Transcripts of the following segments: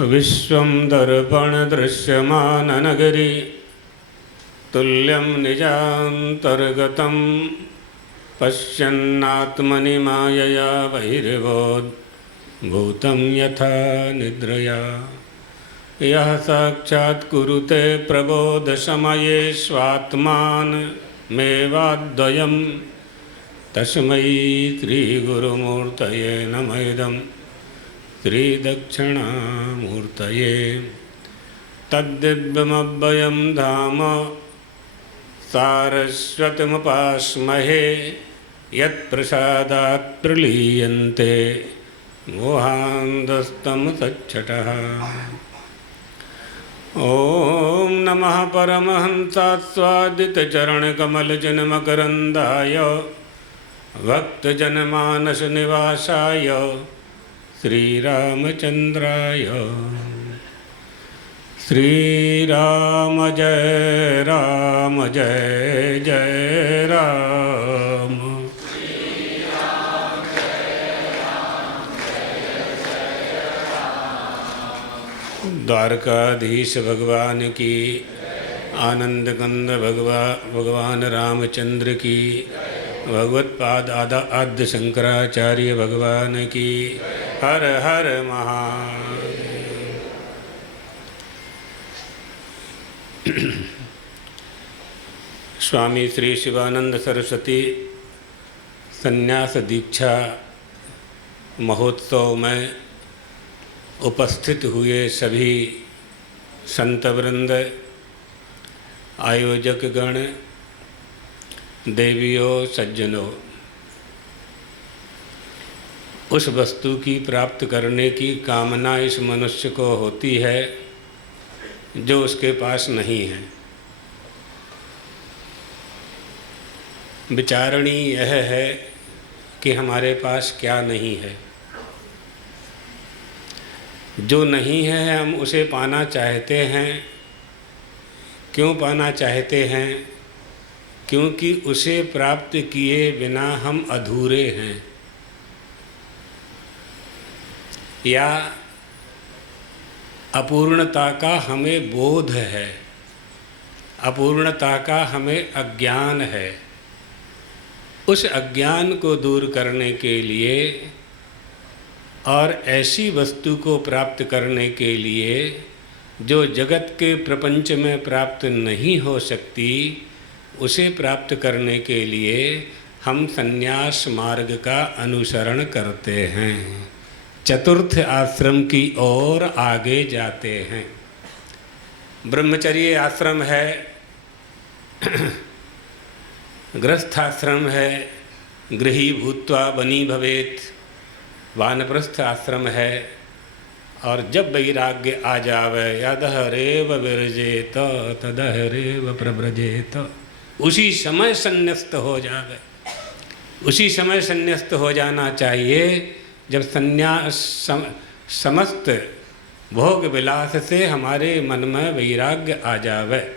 विश्वं दर्पणदृश्यमाननगरी तुल्यं निजान्तर्गतं पश्यन्नात्मनि मायया बहिर्भूतं यथा निद्रया यः साक्षात् कुरुते प्रबोधसमये स्वात्मानमेवाद्वयं तस्मै श्रीगुरुमूर्तये नमः इदं श्रीदक्षिणामूर्तये तद्दिव्यमव्ययं धाम सारस्वतमुपास्महे यत्प्रसादात् प्रलीयन्ते मोहान्धस्तं तच्छटः। ॐ नमः परमहंसास्वादितचरणकमलजनमकरन्दाय भक्तजनमानसनिवासाय श्रीरामचन्द्राय। श्रीराम जय राम जय जय राम। द्वारकाधीश भगवान की, आनंद कंद भगवान रामचंद्र की, भगवत्पाद आद्य शंकराचार्य भगवान की। हर हर महादेव। स्वामी श्री शिवानंद सरस्वती संन्यास दीक्षा महोत्सव में उपस्थित हुए सभी संतवृंद, आयोजक गण, देवियों, सज्जनों, उस वस्तु की प्राप्त करने की कामना इस मनुष्य को होती है जो उसके पास नहीं है। विचारणी यह है कि हमारे पास क्या नहीं है। जो नहीं है हम उसे पाना चाहते हैं। क्यों पाना चाहते हैं? क्योंकि उसे प्राप्त किए बिना हम अधूरे हैं, या अपूर्णता का हमें बोध है, अपूर्णता का हमें अज्ञान है। उस अज्ञान को दूर करने के लिए और ऐसी वस्तु को प्राप्त करने के लिए जो जगत के प्रपंच में प्राप्त नहीं हो सकती, उसे प्राप्त करने के लिए हम संन्यास मार्ग का अनुसरण करते हैं, चतुर्थ आश्रम की ओर आगे जाते हैं। ब्रह्मचर्य आश्रम है, गृहस्थाश्रम है, गृही भूत्वा बनी भवेत, वानप्रस्थ आश्रम है। और जब वैराग्य आ जावे यदहरेव विरजेत तदहरेव प्रव्रजेत, उसी समय संन्यस्त हो जावे। उसी समय संन्यस्त हो जाना चाहिए जब संन्यास समस्त भोग विलास से हमारे मन में वैराग्य आ जावे।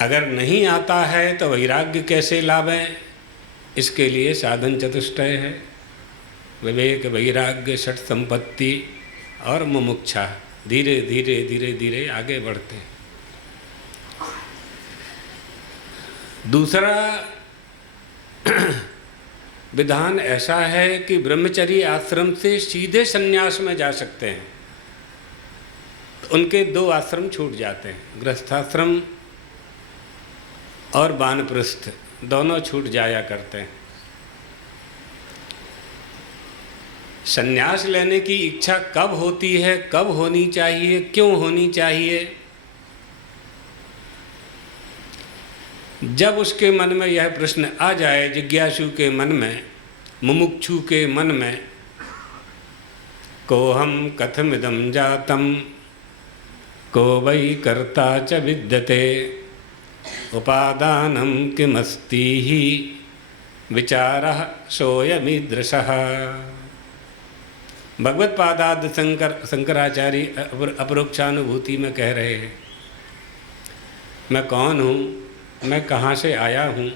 अगर नहीं आता है तो वैराग्य कैसे लावें? इसके लिए साधन चतुष्टय है, विवेक, वैराग्य, षट संपत्ति और मुमुक्षा। धीरे धीरे धीरे धीरे आगे बढ़ते हैं। दूसरा विधान ऐसा है कि ब्रह्मचर्य आश्रम से सीधे संन्यास में जा सकते हैं। तो उनके दो आश्रम छूट जाते हैं, गृहस्थाश्रम और वानप्रस्थ, दोनों छूट जाया करते हैं। संन्यास लेने की इच्छा कब होती है, कब होनी चाहिए, क्यों होनी चाहिए? जब उसके मन में यह प्रश्न आ जाए, जिज्ञासु के मन में, मुमुक्षु के मन में, को हम कथमिदं जातम को वै कर्ता च विद्यते उपादानं किमस्ति ही विचारः सोऽयमीदृशः। भगवत्पादाद्य शंकराचार्य अपरोक्षानुभूति में कह रहे हैं, मैं कौन हूँ, मैं कहाँ से आया हूँ,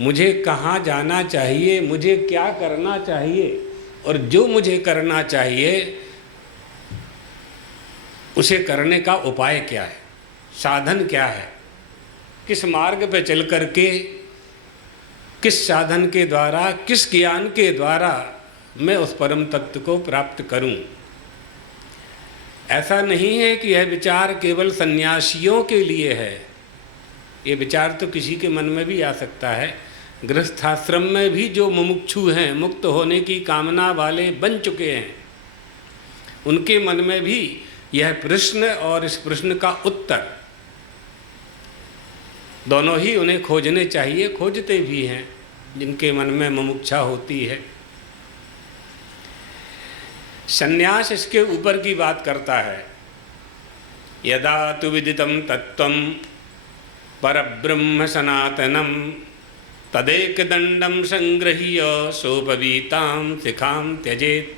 मुझे कहाँ जाना चाहिए, मुझे क्या करना चाहिए, और जो मुझे करना चाहिए उसे करने का उपाय क्या है, साधन क्या है, किस मार्ग पे चल कर के, किस साधन के द्वारा, किस ज्ञान के द्वारा मैं उस परम तत्व को प्राप्त करूं। ऐसा नहीं है कि यह विचार केवल सन्यासियों के लिए है, ये विचार तो किसी के मन में भी आ सकता है। गृहस्थाश्रम में भी जो मुमुक्षु हैं, मुक्त होने की कामना वाले बन चुके हैं, उनके मन में भी यह प्रश्न और इस प्रश्न का उत्तर दोनों ही उन्हें खोजने चाहिए, खोजते भी हैं जिनके मन में मुमुक्षा होती है। सन्यास इसके ऊपर की बात करता है। यदा तु विदितं तत्त्वं परब्रह्म सनातनम तदेकदंडं संगृह्य सोपवीतां शिखां त्यजेत्।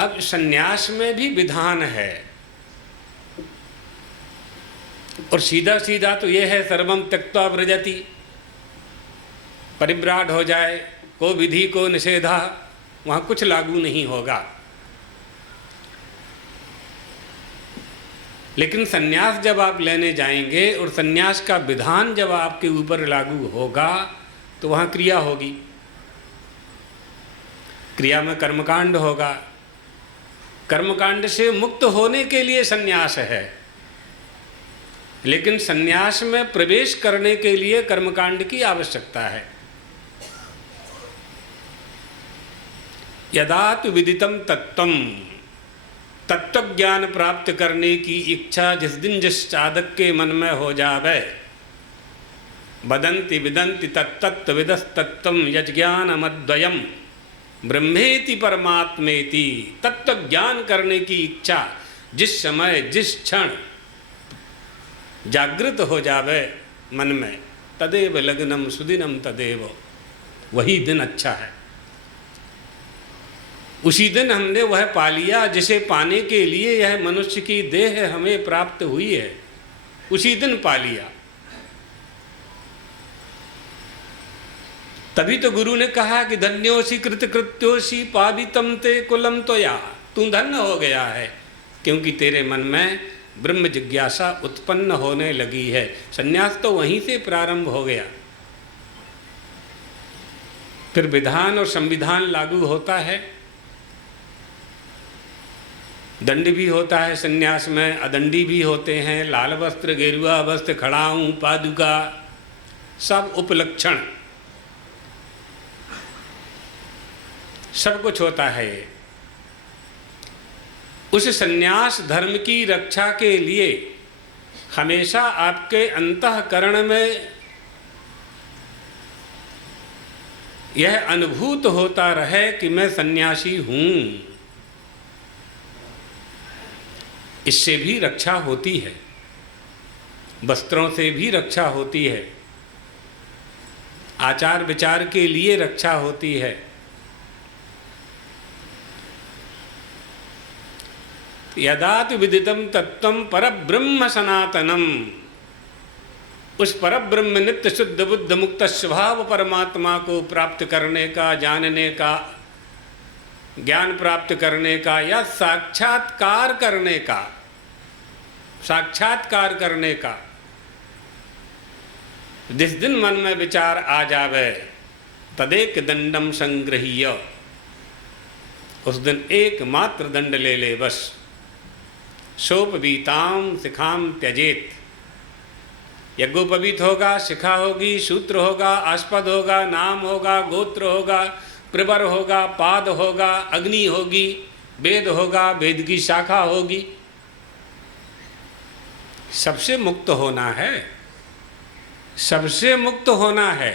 अब सन्यास में भी विधान है, और सीधा सीधा तो यह है सर्वं त्यक्त्वा व्रजति, परिव्राट हो जाए, को विधि को निषेधा, वहाँ कुछ लागू नहीं होगा। लेकिन सन्यास जब आप लेने जाएंगे और सन्यास का विधान जब आपके ऊपर लागू होगा तो वहाँ क्रिया होगी, क्रिया में कर्मकांड होगा। कर्मकांड से मुक्त होने के लिए सन्यास है, लेकिन सन्यास में प्रवेश करने के लिए कर्मकांड की आवश्यकता है। यदा तु विदितं तत्त्वं, तत्व ज्ञान प्राप्त करने की इच्छा जिस दिन जिस साधक के मन में हो जावे, वदन्ति विदन्ति तत्तत्व विदस्तत्त्वं यज्ञानमद्वयम् ब्रह्मेति परमात्मेति। तत्व ज्ञान करने की इच्छा जिस समय जिस क्षण जागृत हो जावे मन में, तदेव लग्नम सुदिनम तदेव, वही दिन अच्छा है। उसी दिन हमने वह पा लिया जिसे पाने के लिए यह मनुष्य की देह हमें प्राप्त हुई है, उसी दिन पा लिया। तभी तो गुरु ने कहा कि धन्योसी कृतकृत्योसी पावितम ते कुलम त्वया, तू धन्य हो गया है क्योंकि तेरे मन में ब्रह्म जिज्ञासा उत्पन्न होने लगी है। संन्यास तो वहीं से प्रारंभ हो गया, फिर विधान और संविधान लागू होता है। दंड भी होता है संन्यास में, अदंडी भी होते हैं, लाल वस्त्र, गेरुआ वस्त्र, खड़ाऊं, पादुका, सब उपलक्षण, सब कुछ होता है। उस संन्यास धर्म की रक्षा के लिए हमेशा आपके अंतःकरण में यह अनुभूत होता रहे कि मैं सन्यासी हूँ। इससे भी रक्षा होती है, वस्त्रों से भी रक्षा होती है, आचार विचार के लिए रक्षा होती है। यदा तु विदितं तत्त्वं परब्रह्म सनातनम, उस परब्रह्म नित्य शुद्ध बुद्ध मुक्त स्वभाव परमात्मा को प्राप्त करने का, जानने का, ज्ञान प्राप्त करने का या साक्षात्कार करने का, साक्षात्कार करने का जिस दिन मन में विचार आ जावे, तदेक दंडम संग्रह्य, उस दिन एकमात्र दंड ले ले बस। सोपवीताम शिखाम त्यजेत, यज्ञोपवीत होगा, शिखा होगी, सूत्र होगा, आस्पद होगा, नाम होगा, गोत्र होगा, प्रवर होगा, पाद होगा, अग्नि होगी, वेद होगा, वेद की शाखा होगी। सबसे मुक्त होना है, सबसे मुक्त होना है।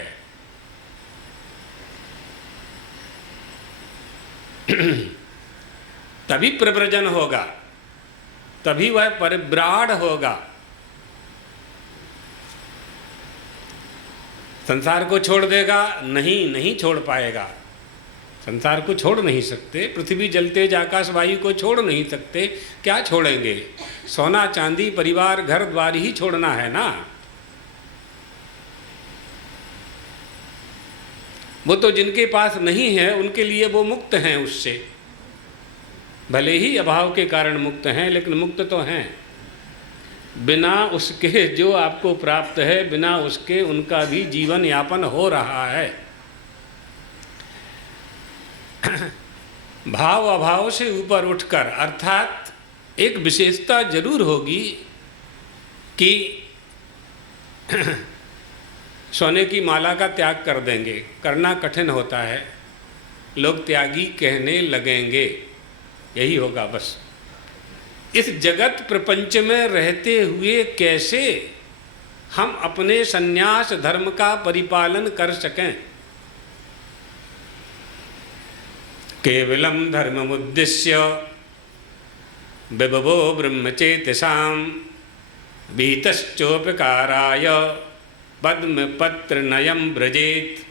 तभी प्रव्रजन होगा, तभी वह परिव्राड होगा। संसार को छोड़ देगा? नहीं, नहीं छोड़ पाएगा। संसार को छोड़ नहीं सकते, पृथ्वी जल तेज आकाश वायु को छोड़ नहीं सकते। क्या छोड़ेंगे? सोना चांदी परिवार घर द्वार ही छोड़ना है ना। वो तो जिनके पास नहीं है उनके लिए वो मुक्त हैं उससे। भले ही अभाव के कारण मुक्त हैं, लेकिन मुक्त तो हैं। बिना उसके जो आपको प्राप्त है, बिना उसके उनका भी जीवन यापन हो रहा है। भाव अभाव से ऊपर उठकर, अर्थात एक विशेषता जरूर होगी कि सोने की माला का त्याग कर देंगे, करना कठिन होता है, लोग त्यागी कहने लगेंगे, यही होगा बस। इस जगत प्रपंच में रहते हुए कैसे हम अपने संन्यास धर्म का परिपालन कर सकें? केवलम धर्ममुद्दिश्य विभवो ब्रह्मचेतसां भीतश्चोपकाराय पद्मपत्र नयम ब्रजेत।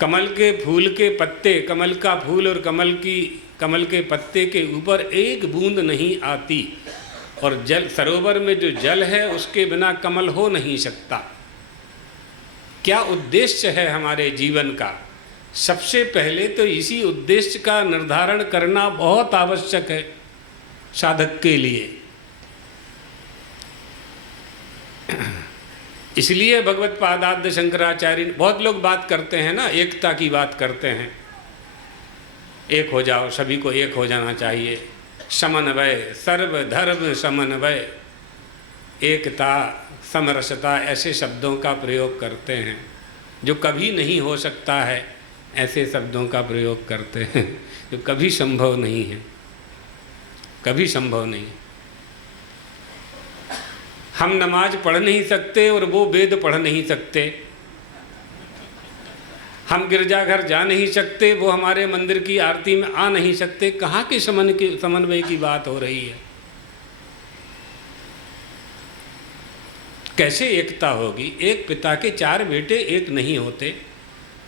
कमल के फूल के पत्ते, कमल का फूल और कमल के पत्ते के ऊपर एक बूंद नहीं आती, और जल सरोवर में जो जल है उसके बिना कमल हो नहीं सकता। क्या उद्देश्य है हमारे जीवन का? सबसे पहले तो इसी उद्देश्य का निर्धारण करना बहुत आवश्यक है साधक के लिए। इसलिए भगवत पादाद्य शंकराचार्य, बहुत लोग बात करते हैं ना, एकता की बात करते हैं, एक हो जाओ, सभी को एक हो जाना चाहिए, समन्वय, सर्वधर्म समन्वय, एकता, समरसता, ऐसे शब्दों का प्रयोग करते हैं। जो कभी नहीं हो सकता है ऐसे शब्दों का प्रयोग करते हैं, जो कभी संभव नहीं है, कभी संभव नहीं। हम नमाज पढ़ नहीं सकते और वो वेद पढ़ नहीं सकते, हम गिरजाघर जा नहीं सकते, वो हमारे मंदिर की आरती में आ नहीं सकते। कहाँ के समन्वय की बात हो रही है? कैसे एकता होगी? एक पिता के 4 बेटे एक नहीं होते।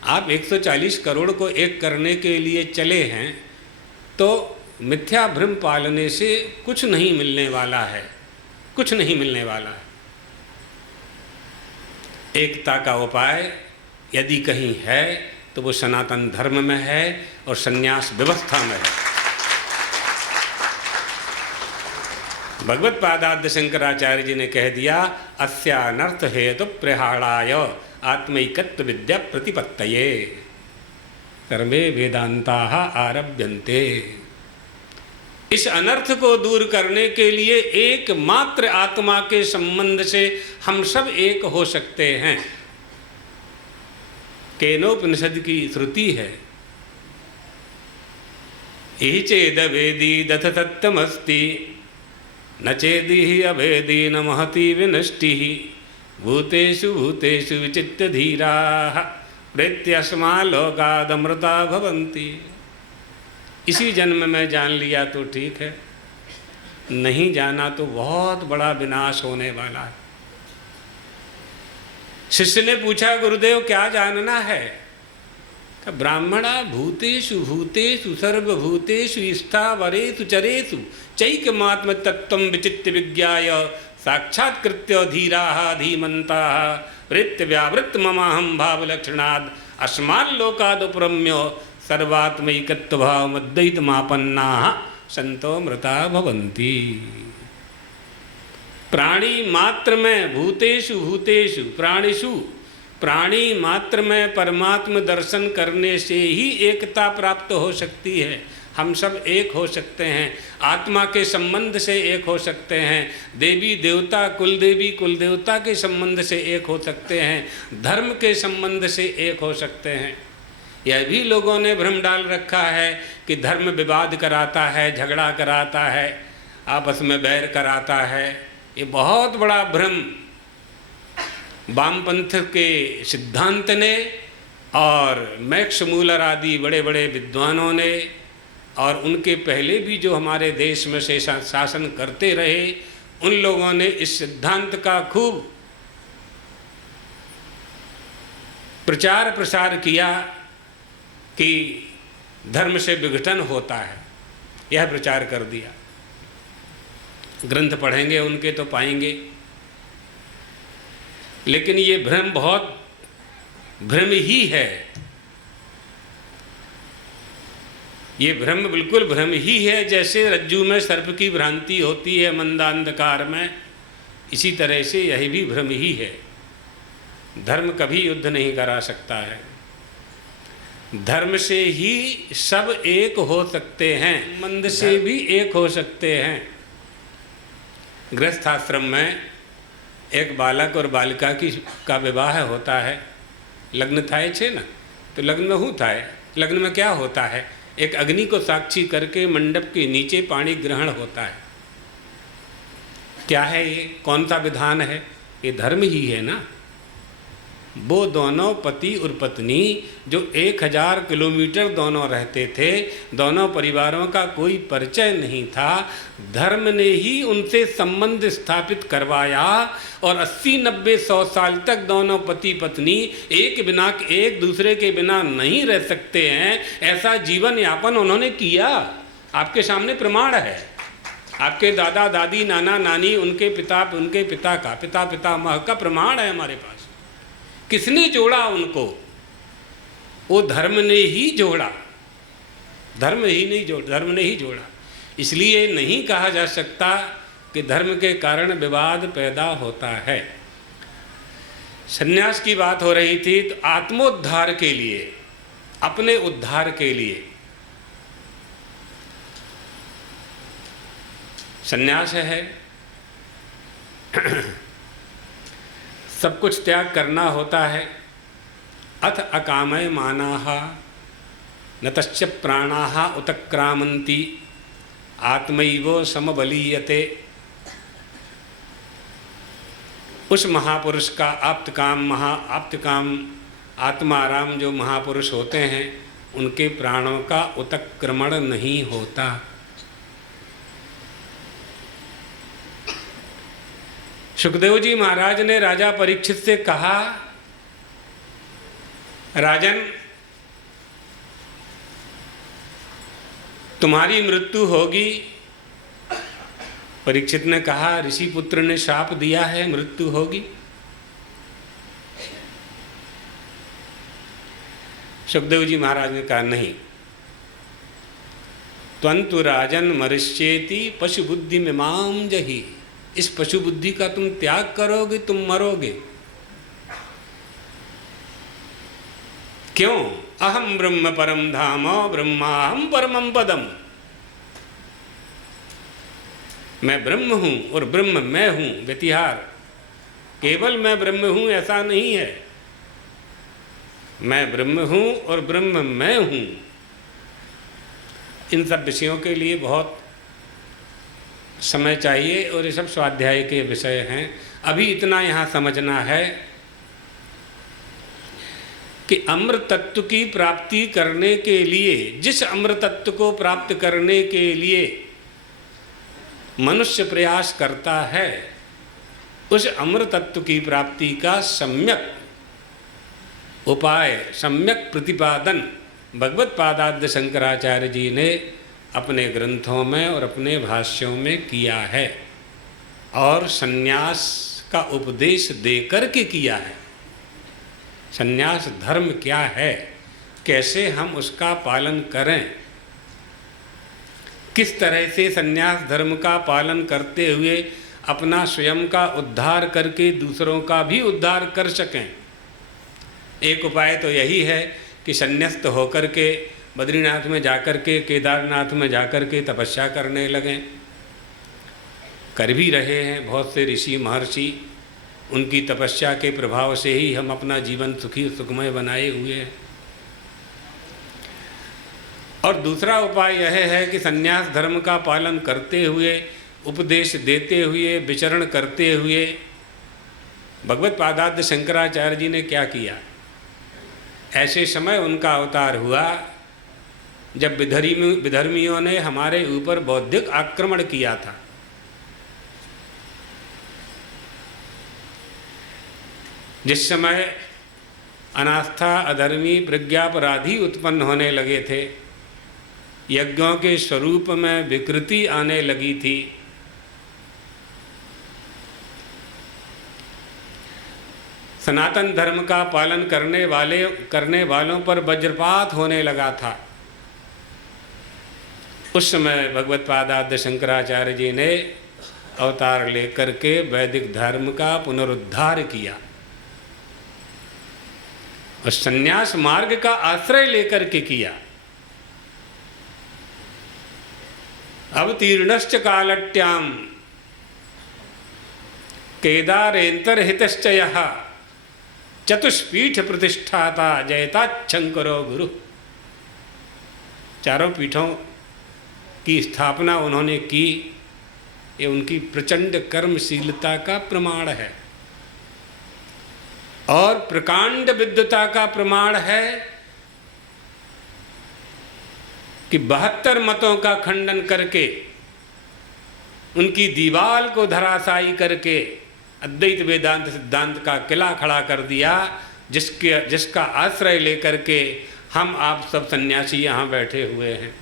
आप 140 करोड़ को एक करने के लिए चले हैं तो मिथ्या भ्रम पालने से कुछ नहीं मिलने वाला है, कुछ नहीं मिलने वाला है। एकता का उपाय यदि कहीं है तो वो सनातन धर्म में है और संन्यास व्यवस्था में है। भगवत पादाद्य शंकराचार्य जी ने कह दिया, अस्यानर्थ हेतु प्रहाणाय आत्मैकत्व विद्या प्रतिपत्तये सर्वे वेदांताः आरभ्यन्ते। इस अनर्थ को दूर करने के लिए एकमात्र आत्मा के संबंध से हम सब एक हो सकते हैं। केनोपनिषद की श्रुति है, इहि चेदवेदी दथ तत्तमस्ति न चेदिहि अभेदी न महति विनष्टिः भूतेषु भूतेषु विचित्य धीराः प्रेत्यस्मा लोकादमृता भवन्ति। इसी जन्म में जान लिया तो ठीक है, नहीं जाना तो बहुत बड़ा विनाश होने वाला है। शिष्य ने पूछा, गुरुदेव क्या जानना है? ब्राह्मणा भूतेषु भूतेषु सर्वभूतेषु स्थावरेषु चरेषु चैकमात्म तत्त्वं विचित्य विज्ञाय साक्षात्कृत्य धीराः धीमन्ताः प्रेत्य व्यावृत्त ममाहं भावलक्षणाद् अस्माल्लोकादुपरम्यो सर्वात्मैकत्वभावमद्वैतमापन्नाः संतो मृता भवन्ति। प्राणी मात्र में भूतेषु भूतेषु प्राणिषु, प्राणी मात्र में परमात्म दर्शन करने से ही एकता प्राप्त हो सकती है। हम सब एक हो सकते हैं, आत्मा के संबंध से एक हो सकते हैं, देवी देवता कुलदेवी कुलदेवता के संबंध से एक हो सकते हैं, धर्म के संबंध से एक हो सकते हैं। यह भी लोगों ने भ्रम डाल रखा है कि धर्म विवाद कराता है, झगड़ा कराता है, आपस में बैर कराता है। ये बहुत बड़ा भ्रम वामपंथ के सिद्धांत ने और मैक्स मूलर आदि बड़े बड़े विद्वानों ने और उनके पहले भी जो हमारे देश में से शासन करते रहे, उन लोगों ने इस सिद्धांत का खूब प्रचार प्रसार किया कि धर्म से विघटन होता है, यह प्रचार कर दिया। ग्रंथ पढ़ेंगे उनके तो पाएंगे, लेकिन ये भ्रम बहुत भ्रम ही है। ये भ्रम बिल्कुल भ्रम ही है। जैसे रज्जू में सर्प की भ्रांति होती है मंदांधकार में, इसी तरह से यह भी भ्रम ही है। धर्म कभी युद्ध नहीं करा सकता है। धर्म से ही सब एक हो सकते हैं, मंद से भी एक हो सकते हैं। गृहस्थ आश्रम में एक बालक और बालिका का विवाह होता है। लग्न थाय छे ना, तो लग्न में हूँ थाय। लग्न में क्या होता है? एक अग्नि को साक्षी करके मंडप के नीचे पाणी ग्रहण होता है। क्या है ये? कौन सा विधान है? ये धर्म ही है ना। वो दोनों पति और पत्नी जो 1000 किलोमीटर दोनों रहते थे, दोनों परिवारों का कोई परिचय नहीं था, धर्म ने ही उनसे संबंध स्थापित करवाया और 80, 90, 100 साल तक दोनों पति पत्नी एक दूसरे के बिना नहीं रह सकते हैं। ऐसा जीवन यापन उन्होंने किया। आपके सामने प्रमाण है। आपके दादा दादी, नाना नानी, उनके पिता का पिता पितामह का प्रमाण है हमारे पास। किसने जोड़ा उनको? वो धर्म ने ही जोड़ा। धर्म ने ही जोड़ा। इसलिए नहीं कहा जा सकता कि धर्म के कारण विवाद पैदा होता है। संन्यास की बात हो रही थी, तो आत्मोद्धार के लिए, अपने उद्धार के लिए संन्यास है। सब कुछ त्याग करना होता है। अथ अकामय मानाः न तस्य प्राणाः उतक्रामन्ति आत्मैव समबलीयते। उस महापुरुष का आप्तकाम आत्माराम जो महापुरुष होते हैं, उनके प्राणों का उत्क्रमण नहीं होता। सुखदेव जी महाराज ने राजा परीक्षित से कहा, राजन, तुम्हारी मृत्यु होगी। परीक्षित ने कहा, ऋषि पुत्र ने शाप दिया है, मृत्यु होगी। सुखदेव जी महाराज ने कहा, नहीं, त्वंतु राजन मरिष्येति पशु बुद्धि में माम जही। इस पशु बुद्धि का तुम त्याग करोगे, तुम मरोगे। क्यों? अहम ब्रह्म परम धाम ब्रह्माहम परमं पदम। मैं ब्रह्म हूं और ब्रह्म मैं हूं। व्यतिहार, केवल मैं ब्रह्म हूं ऐसा नहीं है। मैं ब्रह्म हूं और ब्रह्म मैं हूं। इन सब विषयों के लिए बहुत समय चाहिए और ये सब स्वाध्याय के विषय हैं। अभी इतना यहाँ समझना है कि अमृत तत्व की प्राप्ति करने के लिए, जिस अमृत तत्व को प्राप्त करने के लिए मनुष्य प्रयास करता है, उस अमृत तत्व की प्राप्ति का सम्यक उपाय, सम्यक प्रतिपादन भगवत पादाद्य शंकराचार्य जी ने अपने ग्रंथों में और अपने भाष्यों में किया है और सन्यास का उपदेश देकर के किया है। सन्यास धर्म क्या है, कैसे हम उसका पालन करें, किस तरह से सन्यास धर्म का पालन करते हुए अपना स्वयं का उद्धार करके दूसरों का भी उद्धार कर सकें। एक उपाय तो यही है कि संन्यस्त होकर के बद्रीनाथ में जाकर के, केदारनाथ में जाकर के तपस्या करने लगें। कर भी रहे हैं बहुत से ऋषि महर्षि। उनकी तपस्या के प्रभाव से ही हम अपना जीवन सुखी सुखमय बनाए हुए हैं। और दूसरा उपाय यह है कि संन्यास धर्म का पालन करते हुए, उपदेश देते हुए, विचरण करते हुए, भगवत पादाद्य शंकराचार्य जी ने क्या किया? ऐसे समय उनका अवतार हुआ जब विधर्मियों ने हमारे ऊपर बौद्धिक आक्रमण किया था। जिस समय अनास्था, अधर्मी, प्रज्ञापराधी उत्पन्न होने लगे थे, यज्ञों के स्वरूप में विकृति आने लगी थी, सनातन धर्म का पालन करने वालों पर वज्रपात होने लगा था, उस समय भगवत्पाद आद्य शंकराचार्य जी ने अवतार लेकर के वैदिक धर्म का पुनरुद्धार किया और संन्यास मार्ग का आश्रय लेकर के किया। अवतीर्णश्च कालट्याम केदारेन्तर्हितश्च यः चतुष्पीठ प्रतिष्ठाता जयताच्छंकरो गुरु। चारों पीठों की स्थापना उन्होंने की, ये उनकी प्रचंड कर्मशीलता का प्रमाण है और प्रकांड विद्वता का प्रमाण है कि 72 मतों का खंडन करके उनकी दीवाल को धराशायी करके अद्वैत वेदांत सिद्धांत का किला खड़ा कर दिया, जिसका आश्रय लेकर के हम आप सब सन्यासी यहाँ बैठे हुए हैं।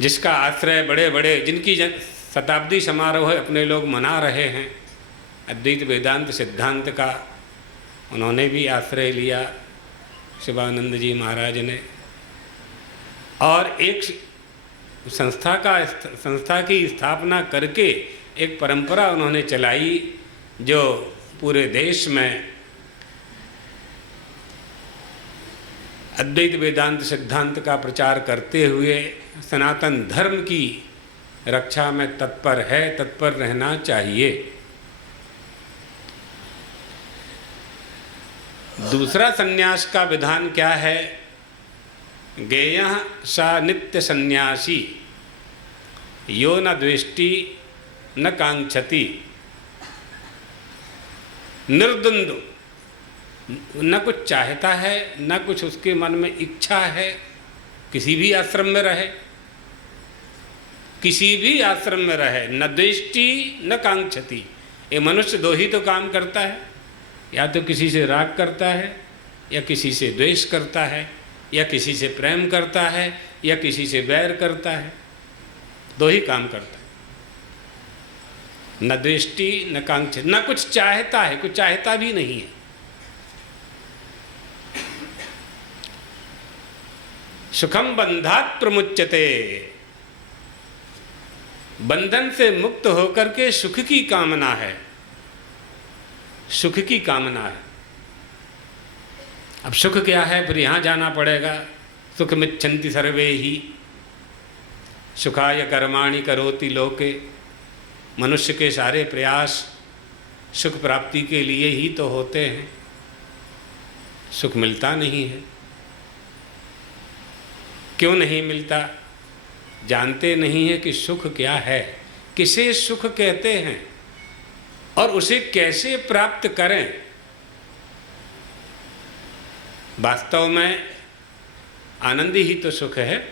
जिसका आश्रय बड़े बड़े जिनकी शताब्दी समारोह अपने लोग मना रहे हैं, अद्वैत वेदांत सिद्धांत का उन्होंने भी आश्रय लिया शिवानंद जी महाराज ने। और एक संस्था की स्थापना करके एक परंपरा उन्होंने चलाई जो पूरे देश में अद्वैत वेदांत सिद्धांत का प्रचार करते हुए सनातन धर्म की रक्षा में तत्पर है, तत्पर रहना चाहिए। दूसरा सन्यास का विधान क्या है? गेयः सा नित्य सन्यासी यो न द्वेष्टि न कांक्षति निर्द्वंद्व, न कुछ चाहता है न कुछ उसके मन में इच्छा है, किसी भी आश्रम में रहे, किसी भी आश्रम में रहे, न द्वेष्टि न कांक्षति। ये मनुष्य दो ही तो काम करता है, या तो किसी से राग करता है या किसी से द्वेष करता है, या किसी से प्रेम करता है या किसी से बैर करता है, दो ही काम करता है। न दृष्टि न कांक्षा, न कुछ चाहता है, कुछ चाहता भी नहीं है। सुखम बंधात प्रमुच्यते, बंधन से मुक्त होकर के सुख की कामना है, सुख की कामना है। अब सुख क्या है? फिर यहाँ जाना पड़ेगा। सुखमिच्छन्ति सर्वे ही सुखाय कर्माणि करोति लोके। मनुष्य के सारे प्रयास सुख प्राप्ति के लिए ही तो होते हैं, सुख मिलता नहीं है। क्यों नहीं मिलता? जानते नहीं है कि सुख क्या है, किसे सुख कहते हैं और उसे कैसे प्राप्त करें। वास्तव में आनंद ही तो सुख है।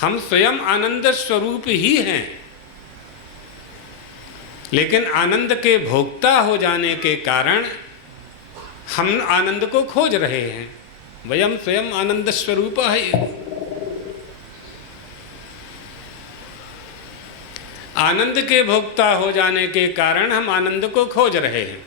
हम स्वयं आनंद स्वरूप ही हैं, लेकिन आनंद के भोक्ता हो जाने के कारण हम आनंद को खोज रहे हैं। वयम स्वयं आनंद स्वरूप है। आनंद के भोक्ता हो जाने के कारण हम आनंद को खोज रहे हैं।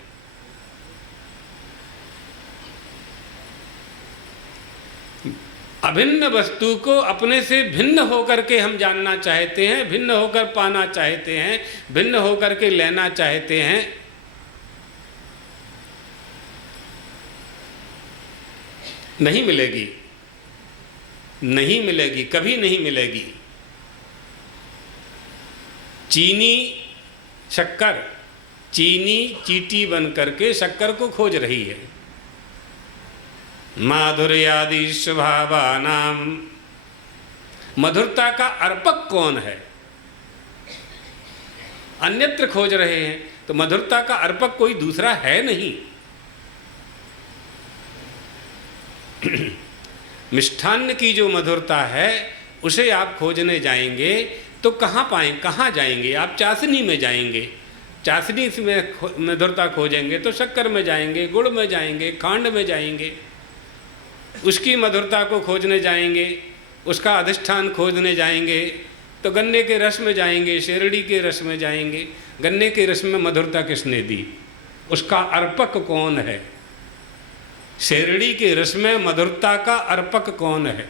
अभिन्न वस्तु को अपने से भिन्न होकर के हम जानना चाहते हैं, भिन्न होकर पाना चाहते हैं, भिन्न होकर के लेना चाहते हैं। नहीं मिलेगी, नहीं मिलेगी, कभी नहीं मिलेगी। चीनी शक्कर, चीनी चींटी बन करके शक्कर को खोज रही है। माधुर्यादि स्वभावानाम, मधुरता का अर्पक कौन है? अन्यत्र खोज रहे हैं, तो मधुरता का अर्पक कोई दूसरा है नहीं। मिष्ठान्न की जो मधुरता है उसे आप खोजने जाएंगे तो कहाँ पाएं, कहाँ जाएंगे? आप चाशनी में जाएंगे, चाशनी में मधुरता खोजेंगे तो शक्कर में जाएंगे, गुड़ में जाएंगे, खांड में जाएंगे, उसकी मधुरता को खोजने जाएंगे, उसका अधिष्ठान खोजने जाएंगे तो गन्ने के रस में जाएंगे, शेरड़ी के रस में जाएंगे। गन्ने के रस में मधुरता किसने दी? उसका अर्पक कौन है? शेरड़ी के रस में मधुरता का अर्पक कौन है?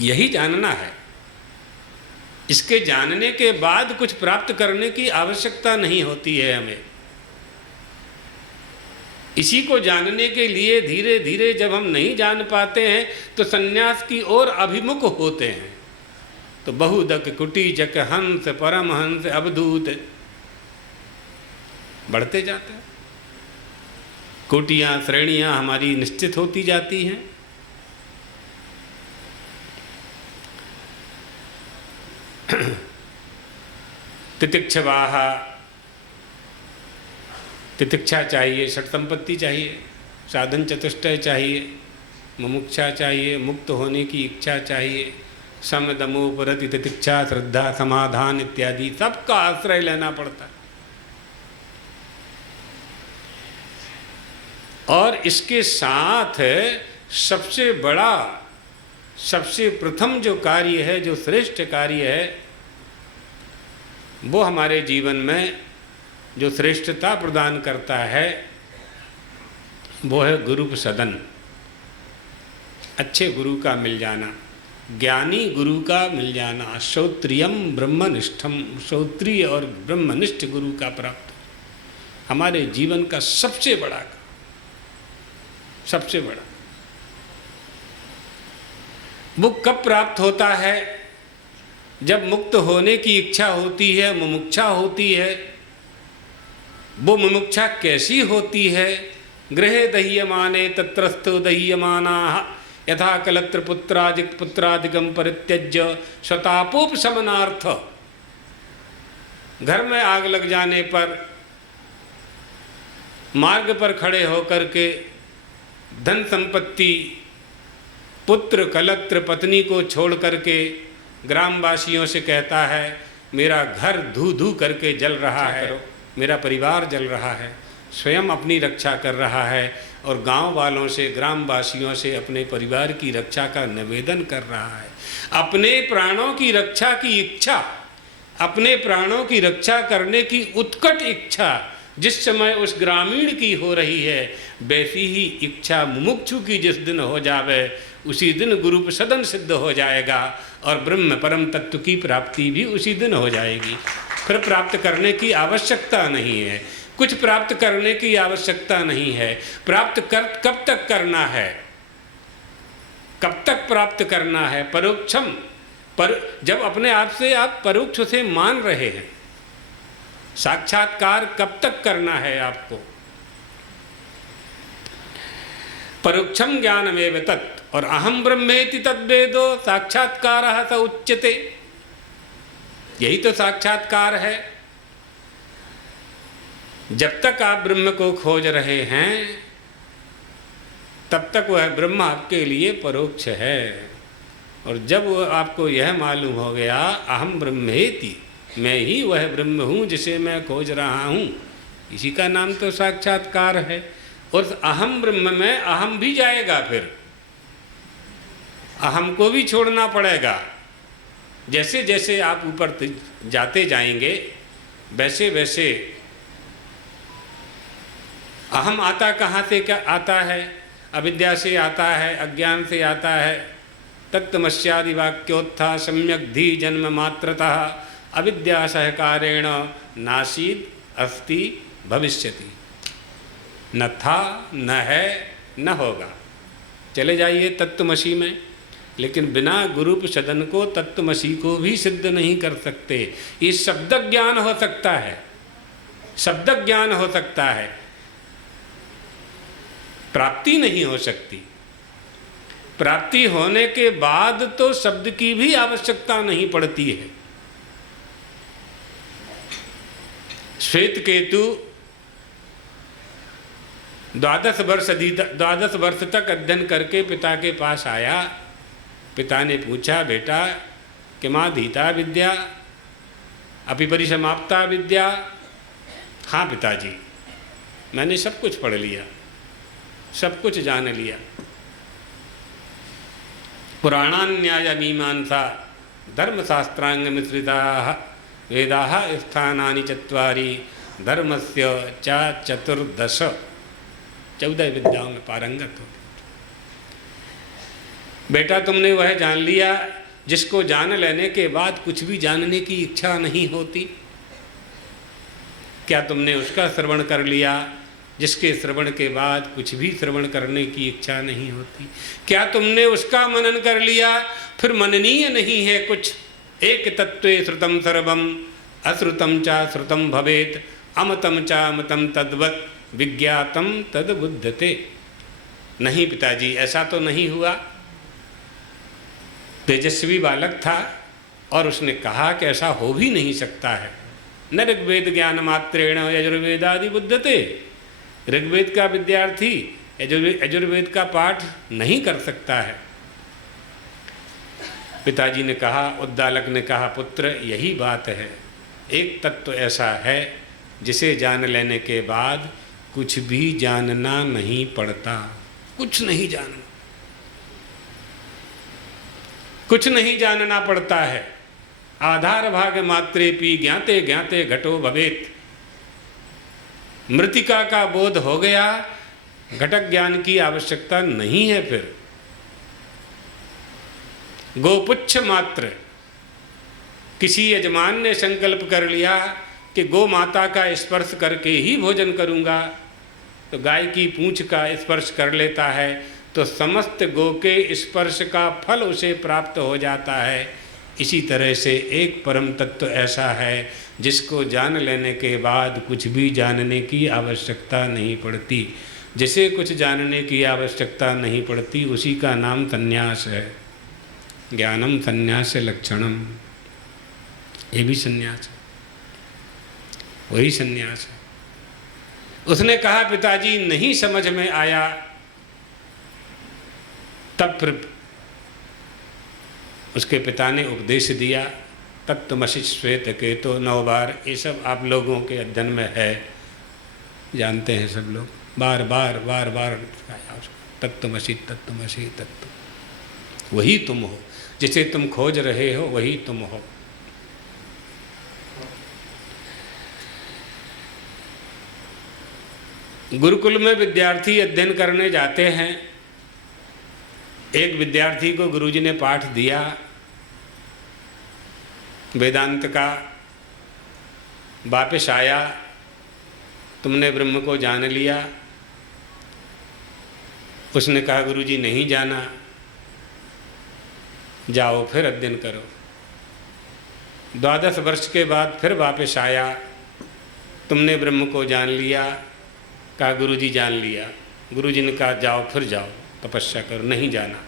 यही जानना है। इसके जानने के बाद कुछ प्राप्त करने की आवश्यकता नहीं होती है हमें। इसी को जानने के लिए धीरे धीरे जब हम नहीं जान पाते हैं तो संन्यास की ओर अभिमुख होते हैं। तो बहुदक कुटीचक हंस परमहंस अवधूत बढ़ते जाते हैं। कोटियाँ श्रेणियाँ हमारी निश्चित होती जाती हैं। तितिक्षवाह, तितिक्षा चाहिए, षट संपत्ति चाहिए, साधन चतुष्टय चाहिए, मुमुक्षा चाहिए, मुक्त होने की इच्छा चाहिए, सम दमोपरति तितिक्षा श्रद्धा समाधान इत्यादि सबका आश्रय लेना पड़ता है। और इसके साथ सबसे बड़ा, सबसे प्रथम जो कार्य है, जो श्रेष्ठ कार्य है, वो हमारे जीवन में जो श्रेष्ठता प्रदान करता है वो है गुरु सदन। अच्छे गुरु का मिल जाना, ज्ञानी गुरु का मिल जाना, श्रोत्रियम ब्रह्मनिष्ठम, श्रोत्रिय और ब्रह्मनिष्ठ गुरु का प्राप्त हमारे जीवन का सबसे बड़ा वो कब प्राप्त होता है? जब मुक्त होने की इच्छा होती है, मुमुक्षा होती है। वो मुमुक्षा कैसी होती है? गृहे दह्यमाने तत्रस्थो दह्यमानाः यथा कलत्र पुत्रादिकं परित्यज्य शतापोपशमनार्थ। घर में आग लग जाने पर मार्ग पर खड़े होकर के धन संपत्ति, पुत्र कलत्र पत्नी को छोड़ करके ग्रामवासियों से कहता है मेरा घर धू धू करके जल रहा है, मेरा परिवार जल रहा है, स्वयं अपनी रक्षा कर रहा है और गांव वालों से, ग्रामवासियों से अपने परिवार की रक्षा का निवेदन कर रहा है। अपने प्राणों की रक्षा की इच्छा, अपने प्राणों की रक्षा करने की उत्कट इच्छा जिस समय उस ग्रामीण की हो रही है, वैसी ही इच्छा मुमुक्षु की जिस दिन हो जावे उसी दिन गुरु सदन सिद्ध हो जाएगा और ब्रह्म परम तत्व की प्राप्ति भी उसी दिन हो जाएगी। फिर प्राप्त करने की आवश्यकता नहीं है, कुछ प्राप्त करने की आवश्यकता नहीं है। प्राप्त कब तक करना है? कब तक प्राप्त करना है? परोक्षम, पर जब अपने आप से आप परोक्ष से मान रहे हैं। साक्षात्कार कब तक करना है आपको? परोक्षम ज्ञानमेव तत्, और अहम ब्रह्मेति तद्वेदो साक्षात्कारः स उच्यते। यही तो साक्षात्कार है। जब तक आप ब्रह्म को खोज रहे हैं तब तक वह ब्रह्म आपके लिए परोक्ष है। और जब आपको यह मालूम हो गया अहम ब्रह्मेति, मैं ही वह ब्रह्म हूँ जिसे मैं खोज रहा हूँ, इसी का नाम तो साक्षात्कार है। और अहम ब्रह्म में अहम भी जाएगा, फिर अहम को भी छोड़ना पड़ेगा। जैसे जैसे आप ऊपर जाते जाएंगे वैसे वैसे अहम आता कहाँ से क्या आता है? अविद्या से आता है, अज्ञान से आता है। तत्तमस्यादि वाक्योत्था सम्यक धी जन्म मात्रतः अविद्या सहकारेण नासीद अस्ति भविष्यति। न था, न है, न होगा। चले जाइए तत्वमसी में, लेकिन बिना गुरु सदन को तत्वमसी को भी सिद्ध नहीं कर सकते। ये शब्द ज्ञान हो सकता है, शब्द ज्ञान हो सकता है, प्राप्ति नहीं हो सकती। प्राप्ति होने के बाद तो शब्द की भी आवश्यकता नहीं पड़ती है। श्वेत केतु 12 वर्ष तक अध्ययन करके पिता के पास आया। पिता ने पूछा, बेटा किमाधीता विद्या अपि परिसमाप्ता विद्या? हाँ पिताजी, मैंने सब कुछ पढ़ लिया, सब कुछ जान लिया। पुराणान्याय मीमांसा धर्मशास्त्रांग मिश्रिता वेदाः स्थानानि चत्वारि धर्मस्य चा चतुर्दश, 14 विद्याओं में पारंगत हो। बेटा तुमने वह जान लिया जिसको जान लेने के बाद कुछ भी जानने की इच्छा नहीं होती। क्या तुमने उसका श्रवण कर लिया जिसके श्रवण के बाद कुछ भी श्रवण करने की इच्छा नहीं होती? क्या तुमने उसका मनन कर लिया, फिर मननीय नहीं है कुछ? एक तत्वे श्रुतम सर्वम अश्रुतम चा श्रुतम भवेत, अमतम चा अमतम तद्वत विज्ञातम तद बुद्धते। नहीं पिताजी, ऐसा तो नहीं हुआ। तेजस्वी बालक था और उसने कहा कि ऐसा हो भी नहीं सकता है। न ऋग्वेद ज्ञान मात्रेण यजुर्वेदादि बुद्धते। ऋग्वेद का विद्यार्थी यजुर्वेद का पाठ नहीं कर सकता है। पिताजी ने कहा, उद्दालक ने कहा, पुत्र यही बात है। एक तत्व ऐसा है जिसे जान लेने के बाद कुछ भी जानना नहीं पड़ता। कुछ नहीं जानना, कुछ नहीं जानना पड़ता है। आधार भाग मात्रेपि ज्ञाते ज्ञाते घटो भवेत। मृतिका का बोध हो गया, घटक ज्ञान की आवश्यकता नहीं है। फिर गोपुच्छ मात्र, किसी यजमान ने संकल्प कर लिया कि गो माता का स्पर्श करके ही भोजन करूंगा, तो गाय की पूंछ का स्पर्श कर लेता है तो समस्त गो के स्पर्श का फल उसे प्राप्त हो जाता है। इसी तरह से एक परम तत्व ऐसा है जिसको जान लेने के बाद कुछ भी जानने की आवश्यकता नहीं पड़ती। जिसे कुछ जानने की आवश्यकता नहीं पड़ती उसी का नाम संन्यास है। ज्ञानम संन्यास लक्षणम, ये भी संन्यास है, वही संन्यास है। उसने कहा पिताजी नहीं समझ में आया। तब फिर उसके पिता ने उपदेश दिया, तत्त्वमसि श्वेत केतो 9 बार। ये सब आप लोगों के अध्ययन में है, जानते हैं सब लोग। बार बार बार बार तत्त्वमसि तत्त्वमसि तत्व। वही तुम हो, जिसे तुम खोज रहे हो वही तुम हो। गुरुकुल में विद्यार्थी अध्ययन करने जाते हैं। एक विद्यार्थी को गुरुजी ने पाठ दिया वेदांत का, वापस आया, तुमने ब्रह्म को जान लिया। उसने कहा गुरुजी नहीं जाना, जाओ फिर अध्ययन करो। 12 वर्ष के बाद फिर वापस आया, तुमने ब्रह्म को जान लिया? कहा गुरुजी जान लिया। गुरुजी ने कहा जाओ फिर जाओ तपस्या करो। नहीं जाना।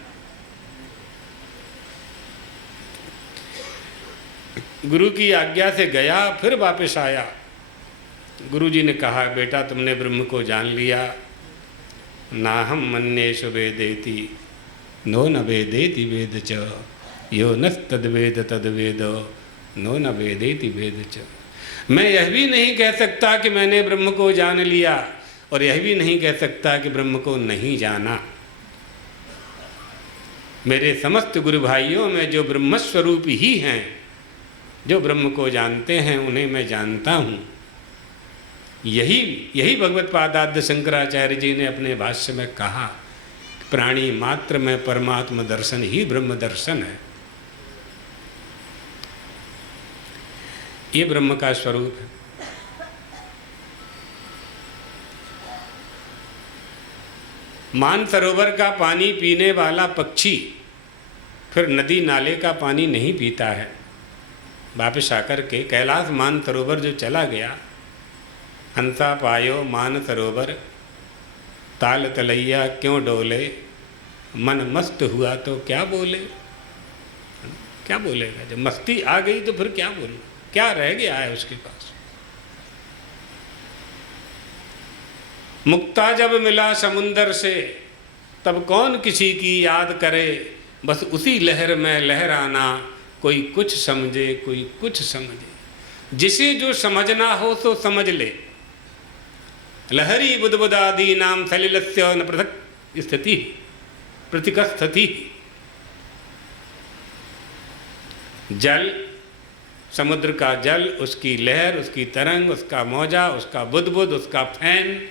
गुरु की आज्ञा से गया, फिर वापस आया। गुरुजी ने कहा बेटा तुमने ब्रह्म को जान लिया। नाहम मन्येषु वेदेति नो न वेदेति वेद च, यो न तद्वेद तद्वेद नो न वेदेति वेद च। मैं यह भी नहीं कह सकता कि मैंने ब्रह्म को जान लिया, और यह भी नहीं कह सकता कि ब्रह्म को नहीं जाना। मेरे समस्त गुरु भाइयों में जो ब्रह्मस्वरूप ही हैं, जो ब्रह्म को जानते हैं, उन्हें मैं जानता हूँ। यही भगवत पादाद्य शंकराचार्य जी ने अपने भाष्य में कहा, प्राणी मात्र में परमात्म दर्शन ही ब्रह्म दर्शन है। ये ब्रह्म का स्वरूप है। मानसरोवर का पानी पीने वाला पक्षी फिर नदी नाले का पानी नहीं पीता है। वापस आकर के कैलाश मानसरोवर जो चला गया, हंसा पायो मानसरोवर ताल तलैया क्यों डोले, मन मस्त हुआ तो क्या बोले। क्या बोलेगा? जब मस्ती आ गई तो फिर क्या बोले, क्या रह गया है उसके पास। मुक्ता जब मिला समुंदर से, तब कौन किसी की याद करे, बस उसी लहर में लहराना, कोई कुछ समझे कोई कुछ समझे। जिसे जो समझना हो सो समझ ले। लहरी बुदबुदादी नाम सलिलस्य न पृथक स्थिति प्रतिकस्थति। जल समुद्र का जल, उसकी लहर, उसकी तरंग, उसका मौजा, उसका बुदबुद, उसका फैन,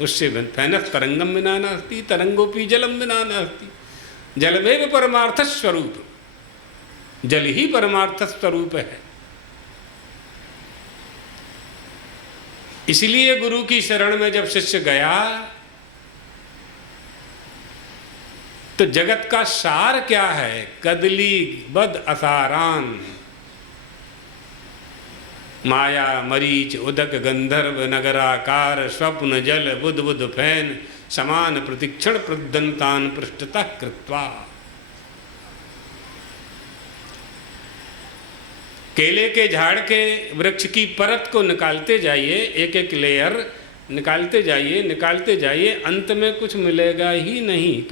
उससे फैनस तरंगम विना नास्ति तरंगोपि जलम विना नास्ति। जलमेव परमार्थ स्वरूप, जल ही परमार्थ स्वरूप है। इसलिए गुरु की शरण में जब शिष्य गया तो जगत का सार क्या है? कदली बद असारान, माया मरीच उदक गंधर्व नगराकार स्वप्न जल बुध बुध फैन समान प्रतिक्षण प्रदंतान पृष्ठतः कृत्वा। केले के झाड़ के वृक्ष की परत को निकालते जाइए, एक एक लेयर निकालते जाइए, अंत में कुछ मिलेगा ही नहीं।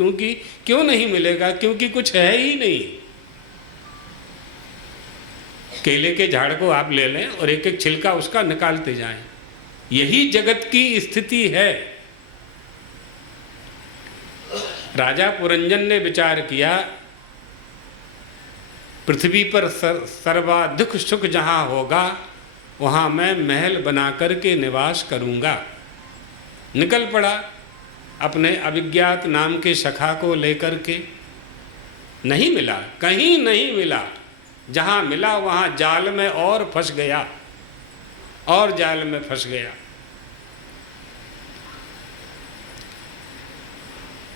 क्यों नहीं मिलेगा? क्योंकि कुछ है ही नहीं। केले के झाड़ को आप ले लें और एक एक छिलका उसका निकालते जाएं, यही जगत की स्थिति है। राजा पुरंजन ने विचार किया, पृथ्वी पर सर्वाधिक सुख जहाँ होगा वहाँ मैं महल बना करके निवास करूँगा। निकल पड़ा अपने अभिज्ञात नाम के सखा को लेकर के। नहीं मिला, कहीं नहीं मिला। जहाँ मिला वहाँ जाल में और फंस गया, और जाल में फंस गया।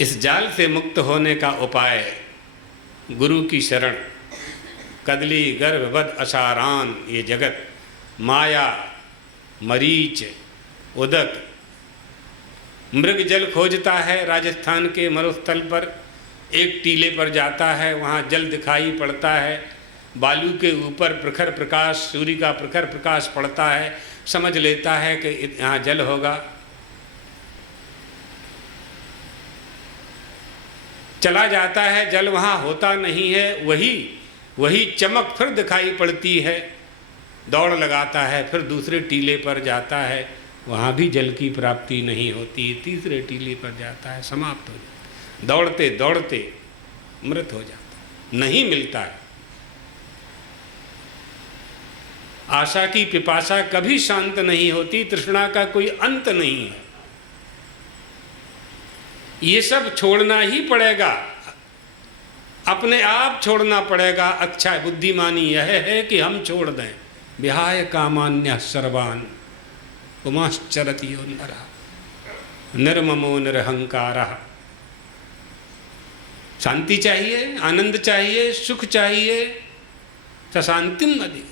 इस जाल से मुक्त होने का उपाय गुरु की शरण। कदली गर्भवद असारान, ये जगत माया मरीच उदक, मृग जल खोजता है राजस्थान के मरुस्थल पर, एक टीले पर जाता है, वहाँ जल दिखाई पड़ता है, बालू के ऊपर प्रखर प्रकाश, सूर्य का प्रखर प्रकाश पड़ता है, समझ लेता है कि यहाँ जल होगा। चला जाता है, जल वहाँ होता नहीं है, वही चमक फिर दिखाई पड़ती है। दौड़ लगाता है, फिर दूसरे टीले पर जाता है, वहाँ भी जल की प्राप्ति नहीं होती। तीसरे टीले पर जाता है, समाप्त हो जाता है। दौड़ते दौड़ते मृत हो जाता है, नहीं मिलता है। आशा की पिपासा कभी शांत नहीं होती, तृष्णा का कोई अंत नहीं है। ये सब छोड़ना ही पड़ेगा, अपने आप छोड़ना पड़ेगा। अच्छा बुद्धिमानी यह है कि हम छोड़ दें। विहाय कामान्य सर्वान पुमाश्चरति यो नरः निर्ममो निरहंकारः। शांति चाहिए, आनंद चाहिए, सुख चाहिए, शांतिम अधिक।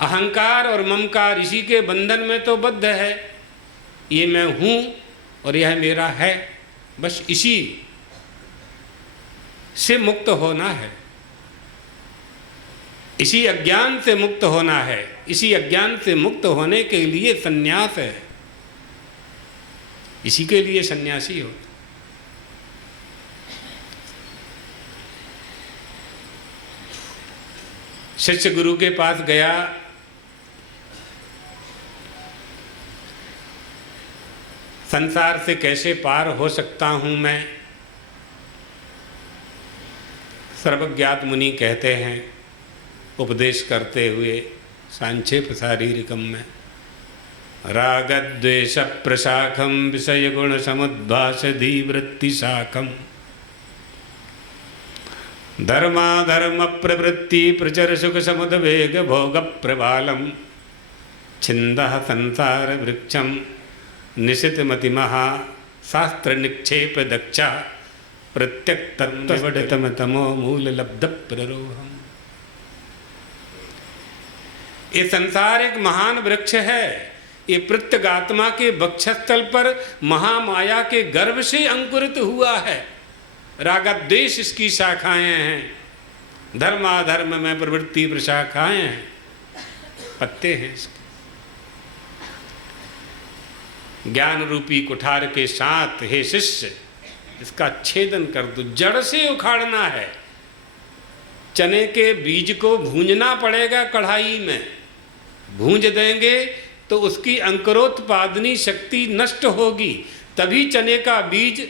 अहंकार और ममकार इसी के बंधन में तो बद्ध है। ये मैं हूँ और यह मेरा है, बस इसी से मुक्त होना है, इसी अज्ञान से मुक्त होना है। इसी अज्ञान से मुक्त होने के लिए सन्यास है, इसी के लिए सन्यासी हो। शिष्य गुरु के पास गया, संसार से कैसे पार हो सकता हूँ मैं? सर्वज्ञात मुनि कहते हैं उपदेश करते हुए सांक्षेप शारीरिकम में, रागद्वेष प्रशाखम विषय गुण समुद्भासधि वृत्ति शाखम धर्माधर्म प्रवृत्ति प्रचर सुख समुद्वेग भोग प्रबालम छिंदः संसार वृक्षम निशित मतिमहा शास्त्र निक्षेप दक्षा प्रत्यक तत्व तमो मूल लब्ध प्ररोहम। ये संसार एक महान वृक्ष है। ये प्रत्यगात्मा के वक्षस्थल पर महामाया के गर्भ से अंकुरित हुआ है। रागद्वेष इसकी शाखाएं हैं, धर्माधर्म में प्रवृत्ति प्रशाखाएं हैं, पत्ते हैं इसके। ज्ञान रूपी कुठार के साथ हे शिष्य इसका छेदन कर दो, जड़ से उखाड़ना है। चने के बीज को भूंजना पड़ेगा कढ़ाई में, भूंज देंगे तो उसकी अंकुरोत्पादनी शक्ति नष्ट होगी, तभी चने का बीज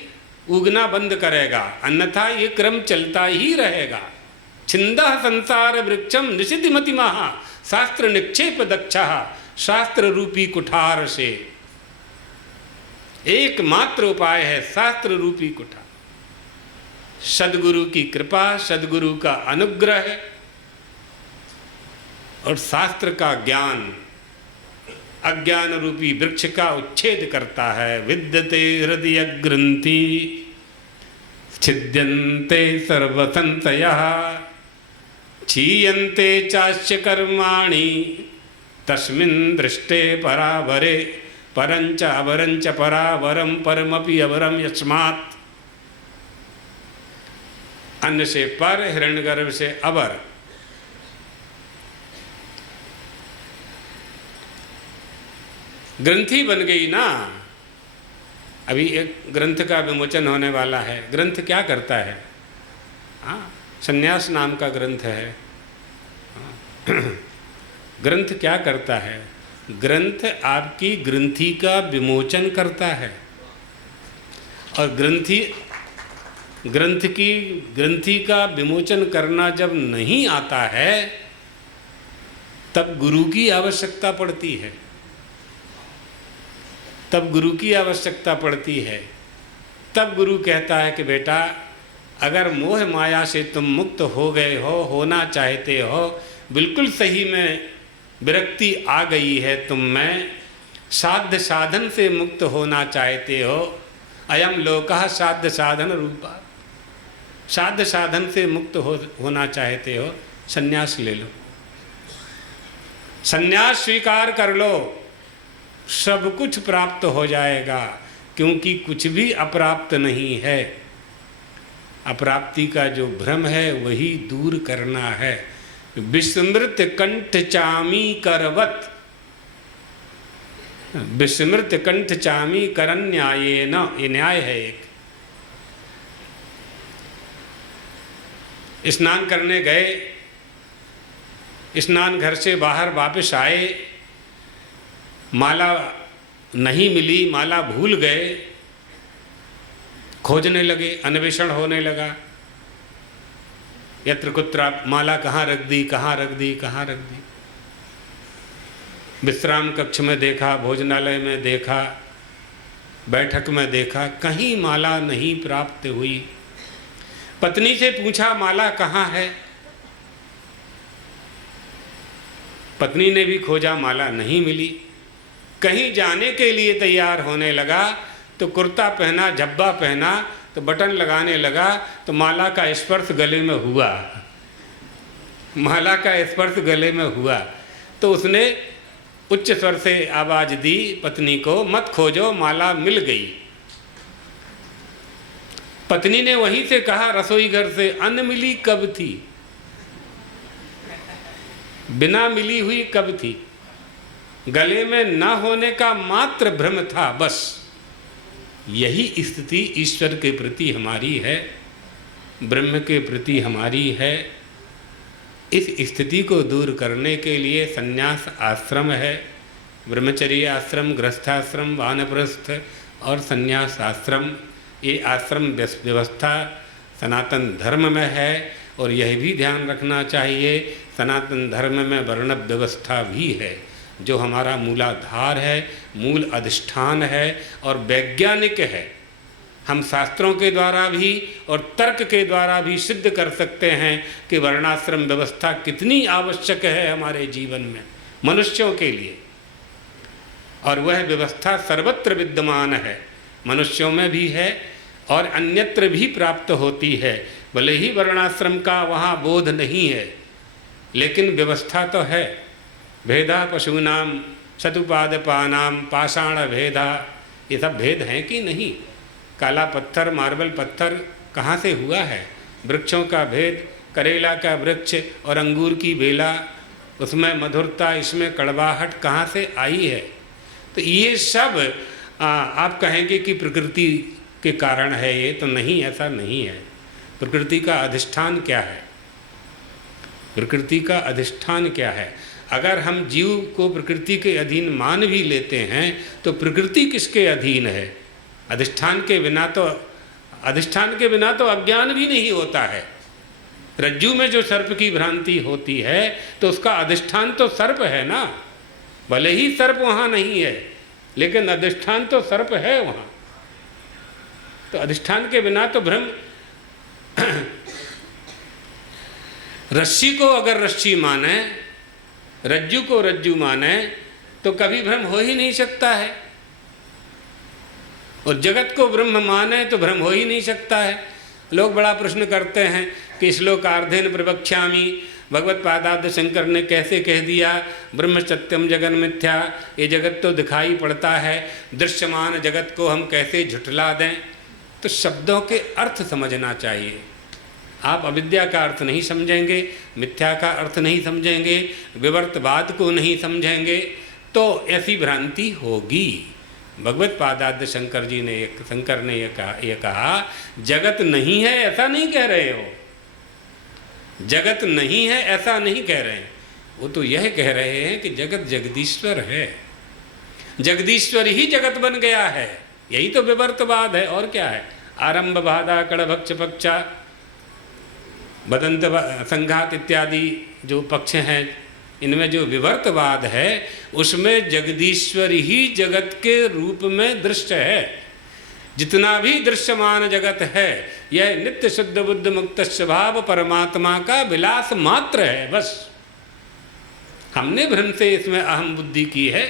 उगना बंद करेगा, अन्यथा ये क्रम चलता ही रहेगा। छिंदः संसार वृक्षम निषिद्धमति महा शास्त्र निक्षेप दक्षः शास्त्र रूपी कुठार से। एकमात्र उपाय है शास्त्र रूपी कुठार, सदगुरु की कृपा, सदगुरु का अनुग्रह और शास्त्र का ज्ञान अज्ञान रूपी वृक्ष का उच्छेद करता है। विद्यते हृदय ग्रंथि छिद्यन्ते सर्वसंशयः क्षीयन्ते चास्य कर्माणि तस्मिन् दृष्टे परावरे परंच अवरंच परावरम परमपि अवरम यस्मात्। अन्न से पर, हिरण्यगर्भ से अवर। ग्रंथि बन गई ना। अभी एक ग्रंथ का विमोचन होने वाला है। ग्रंथ क्या करता है? हाँ, संन्यास नाम का ग्रंथ है। ग्रंथ क्या करता है? ग्रंथ आपकी ग्रंथि का विमोचन करता है। और ग्रंथि का विमोचन करना जब नहीं आता है तब गुरु की आवश्यकता पड़ती है। तब गुरु की आवश्यकता पड़ती है। तब गुरु कहता है कि बेटा, अगर मोह माया से तुम मुक्त हो गए हो, होना चाहते हो, बिल्कुल सही में विरक्ति आ गई है तुम में, साध्य साधन से मुक्त होना चाहते हो, अयम लोकः साध्य साधन रूपा, साध्य साधन से मुक्त होना चाहते हो, संन्यास ले लो, संन्यास स्वीकार कर लो, सब कुछ प्राप्त हो जाएगा। क्योंकि कुछ भी अप्राप्त नहीं है। अप्राप्ति का जो भ्रम है वही दूर करना है। विस्मृत कंठ चामी करवत, विस्मृत कंठ चामी करन न्यायेन, ये न्याय है एक। स्नान करने गए, स्नान घर से बाहर वापस आए, माला नहीं मिली, माला भूल गए, खोजने लगे, अन्वेषण होने लगा, यत्र कुत्र माला कहाँ रख दी, कहाँ रख दी, कहाँ रख दी। विश्राम कक्ष में देखा, भोजनालय में देखा, बैठक में देखा, कहीं माला नहीं प्राप्त हुई। पत्नी से पूछा माला कहाँ है? पत्नी ने भी खोजा, माला नहीं मिली। कहीं जाने के लिए तैयार होने लगा तो कुर्ता पहना, झब्बा पहना, तो बटन लगाने लगा तो माला का स्पर्श गले में हुआ, माला का स्पर्श गले में हुआ। तो उसने उच्च स्वर से आवाज दी पत्नी को, मत खोजो, माला मिल गई। पत्नी ने वहीं से कहा, रसोई घर से, अन्न मिली कब थी, बिना मिली हुई कब थी, गले में न होने का मात्र भ्रम था, बस। यही स्थिति ईश्वर के प्रति हमारी है, ब्रह्म के प्रति हमारी है। इस स्थिति को दूर करने के लिए संन्यास आश्रम है। ब्रह्मचर्य आश्रम, गृहस्थाश्रम, वानप्रस्थ और संन्यास आश्रम, ये आश्रम व्यवस्था सनातन धर्म में है। और यह भी ध्यान रखना चाहिए, सनातन धर्म में वर्ण व्यवस्था भी है, जो हमारा मूलाधार है, मूल अधिष्ठान है और वैज्ञानिक है। हम शास्त्रों के द्वारा भी और तर्क के द्वारा भी सिद्ध कर सकते हैं कि वर्णाश्रम व्यवस्था कितनी आवश्यक है हमारे जीवन में, मनुष्यों के लिए। और वह व्यवस्था सर्वत्र विद्यमान है, मनुष्यों में भी है और अन्यत्र भी प्राप्त होती है। भले ही वर्णाश्रम का वहाँ बोध नहीं है, लेकिन व्यवस्था तो है। भेदा पशूनाम शतुपादपानाम पाषाण भेदा, ये सब भेद हैं कि नहीं? काला पत्थर, मार्बल पत्थर कहाँ से हुआ है? वृक्षों का भेद, करेला का वृक्ष और अंगूर की बेला, उसमें मधुरता, इसमें कड़वाहट कहाँ से आई है? तो ये सब आप कहेंगे कि प्रकृति के कारण है, ये तो नहीं, ऐसा नहीं है। प्रकृति का अधिष्ठान क्या है? प्रकृति का अधिष्ठान क्या है? अगर हम जीव को प्रकृति के अधीन मान भी लेते हैं तो प्रकृति किसके अधीन है? अधिष्ठान के बिना तो अज्ञान भी नहीं होता है। रज्जू में जो सर्प की भ्रांति होती है तो उसका अधिष्ठान तो सर्प है ना, भले ही सर्प वहाँ नहीं है लेकिन अधिष्ठान तो सर्प है वहाँ। तो अधिष्ठान के बिना तो भ्रम रस्सी को अगर रस्सी माने, रज्जू को रज्जू माने तो कभी भ्रम हो ही नहीं सकता है, और जगत को ब्रह्म माने तो भ्रम हो ही नहीं सकता है। लोग बड़ा प्रश्न करते हैं कि श्लोकार्धेन प्रवक्ष्यामि, भगवत पादाब्ज शंकर ने कैसे कह दिया ब्रह्म सत्यम जगन मिथ्या, ये जगत तो दिखाई पड़ता है, दृश्यमान जगत को हम कैसे झुठला दें। तो शब्दों के अर्थ समझना चाहिए। आप अविद्या का अर्थ नहीं समझेंगे, मिथ्या का अर्थ नहीं समझेंगे, विवर्तवाद को नहीं समझेंगे तो ऐसी भ्रांति होगी। भगवत पादाब्ज शंकर ने ये कहा जगत नहीं है ऐसा नहीं कह रहे हो, जगत नहीं है ऐसा नहीं कह रहे हैं, वो तो यह कह रहे हैं कि जगत जगदीश्वर है, जगदीश्वर ही जगत बन गया है। यही तो विवर्तवाद है, और क्या है। आरंभ बाधा कड़भक्ष पक्षा बदंत संघात इत्यादि जो पक्ष हैं, इनमें जो विवर्तवाद है उसमें जगदीश्वर ही जगत के रूप में दृश्य है। जितना भी दृश्यमान जगत है यह नित्य शुद्ध बुद्ध मुक्त स्वभाव परमात्मा का विलास मात्र है, बस। हमने भ्रम से इसमें अहम बुद्धि की है,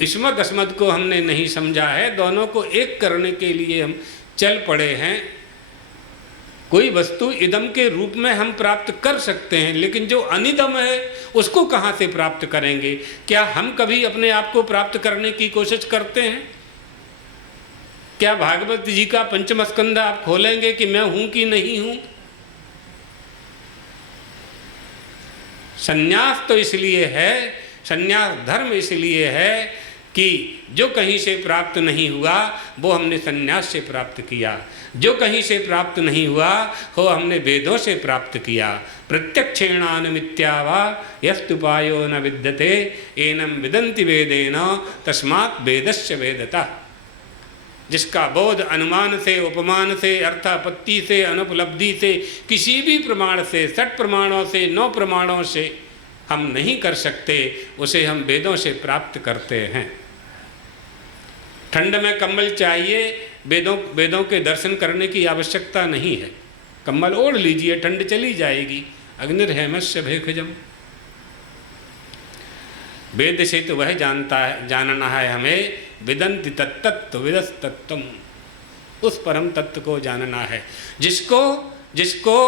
इसमत अस्मद को हमने नहीं समझा है, दोनों को एक करने के लिए हम चल पड़े हैं। कोई वस्तु इदम के रूप में हम प्राप्त कर सकते हैं, लेकिन जो अनिदम है उसको कहाँ से प्राप्त करेंगे। क्या हम कभी अपने आप को प्राप्त करने की कोशिश करते हैं? क्या भागवत जी का पंचम स्कंध आप खोलेंगे कि मैं हूं कि नहीं हूं? संन्यास तो इसलिए है, संन्यास धर्म इसलिए है कि जो कहीं से प्राप्त नहीं हुआ वो हमने संन्यास से प्राप्त किया, जो कहीं से प्राप्त नहीं हुआ हो हमने वेदों से प्राप्त किया। प्रत्यक्षेणान मिथ्या वा यस्तुपायो न विद्यते एनम विदन्ति वेदेन तस्मात् वेदस्य वेदता। जिसका बोध अनुमान से, उपमान से, अर्थापत्ति से, अनुपलब्धि से, किसी भी प्रमाण से, 6 प्रमाणों से, 9 प्रमाणों से हम नहीं कर सकते, उसे हम वेदों से प्राप्त करते हैं। ठंड में कंबल चाहिए, वेदों के दर्शन करने की आवश्यकता नहीं है। कंबल ओढ़ लीजिए, ठंड चली जाएगी। अग्निर्हेमस्य भेखजम, वेद से तो वह जानना है हमें, विदन्ति तत्तत्व विदस्तत्वम, उस परम तत्व को जानना है जिसको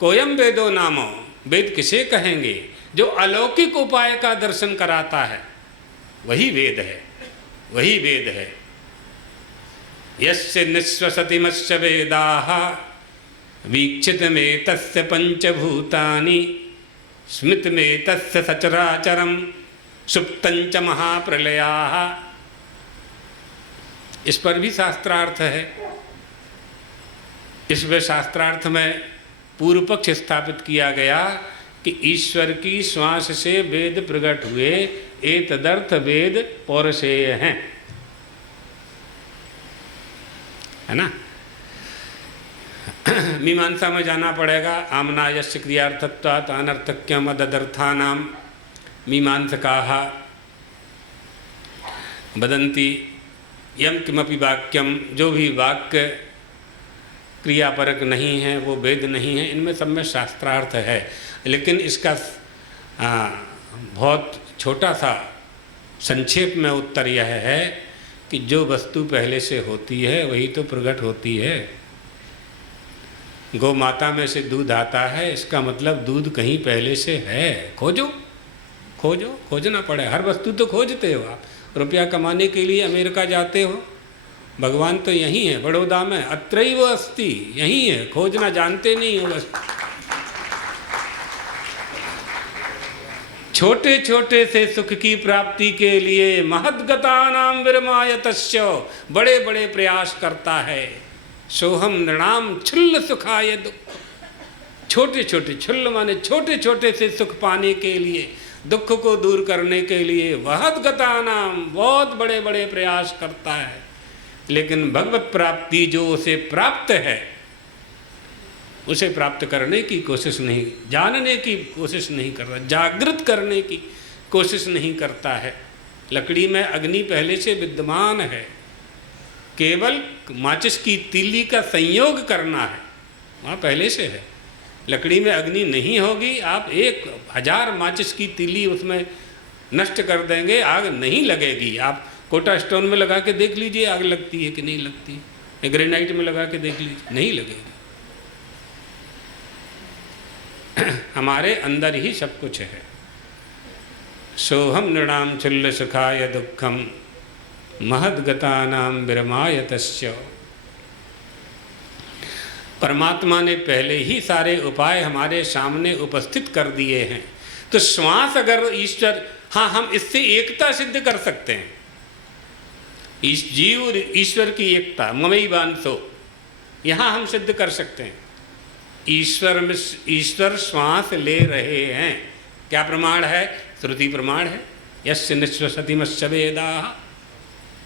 कोयम वेदो नामो, वेद किसे कहेंगे? जो अलौकिक उपाय का दर्शन कराता है वही वेद है, वही वेद है। यस्य निःश्वसतिमस्य वेदाः वीक्षितमेतस्य पंचभूतानि स्मृतमेतस्य सचराचरं सुप्तञ्च महाप्रलयाः। इस पर भी शास्त्रार्थ है। इसमें शास्त्रार्थ में पूर्व पक्ष स्थापित किया गया कि ईश्वर की श्वास से वेद प्रकट हुए, एतदर्थ वेद पौरुषेय हैं, है ना। मीमांसा में जाना पड़ेगा। आमना यस्य क्रियार्थत्वात् अनर्थक्यम अदर्थानाम मीमांसकाः वदन्ति यम किमपि वाक्यम, जो भी वाक्य क्रियापरक नहीं है वो वेद नहीं है। इनमें सब में शास्त्रार्थ है, लेकिन इसका बहुत छोटा सा संक्षेप में उत्तर यह है कि जो वस्तु पहले से होती है वही तो प्रकट होती है। गौ माता में से दूध आता है, इसका मतलब दूध कहीं पहले से है। खोजो खोजो, खोजना पड़े। हर वस्तु तो खोजते हो आप। रुपया कमाने के लिए अमेरिका जाते हो, भगवान तो यहीं है, बड़ौदा में, अत्रैव अस्ति, यहीं है, खोजना जानते नहीं हो बस। छोटे छोटे से सुख की प्राप्ति के लिए महद्गतानां विरमायतस्य, बड़े बड़े प्रयास करता है। सोहम नृणाम छुल्ल सुखाय दुख, छोटे छोटे, छुल्ल माने छोटे छोटे से सुख पाने के लिए, दुख को दूर करने के लिए महद्गतानां, बहुत बड़े बड़े प्रयास करता है। लेकिन भगवत प्राप्ति जो उसे प्राप्त है उसे प्राप्त करने की कोशिश नहीं, जानने की कोशिश नहीं कर रहा, जागृत करने की कोशिश नहीं करता है। लकड़ी में अग्नि पहले से विद्यमान है, केवल माचिस की तीली का संयोग करना है, वहाँ पहले से है। लकड़ी में अग्नि नहीं होगी, आप 1000 माचिस की तीली उसमें नष्ट कर देंगे, आग नहीं लगेगी। आप कोटा स्टोन में लगा के देख लीजिए आग लगती है कि नहीं लगती है, ग्रेनाइट में लगा के देख लीजिए, नहीं लगेगी। हमारे अंदर ही सब कुछ है। सोहम नृणाम चुल्ल सुखाय दुखम महद्गतानाम विरमाय तस्य। परमात्मा ने पहले ही सारे उपाय हमारे सामने उपस्थित कर दिए हैं। तो श्वास अगर ईश्वर, हाँ हम इससे एकता सिद्ध कर सकते हैं, इस जीव और ईश्वर की एकता, ममई बांसो, यहाँ हम सिद्ध कर सकते हैं। ईश्वर श्वास ले रहे हैं, क्या प्रमाण है? श्रुति प्रमाण है। यस्य निश्वसति मस्य वेदाः,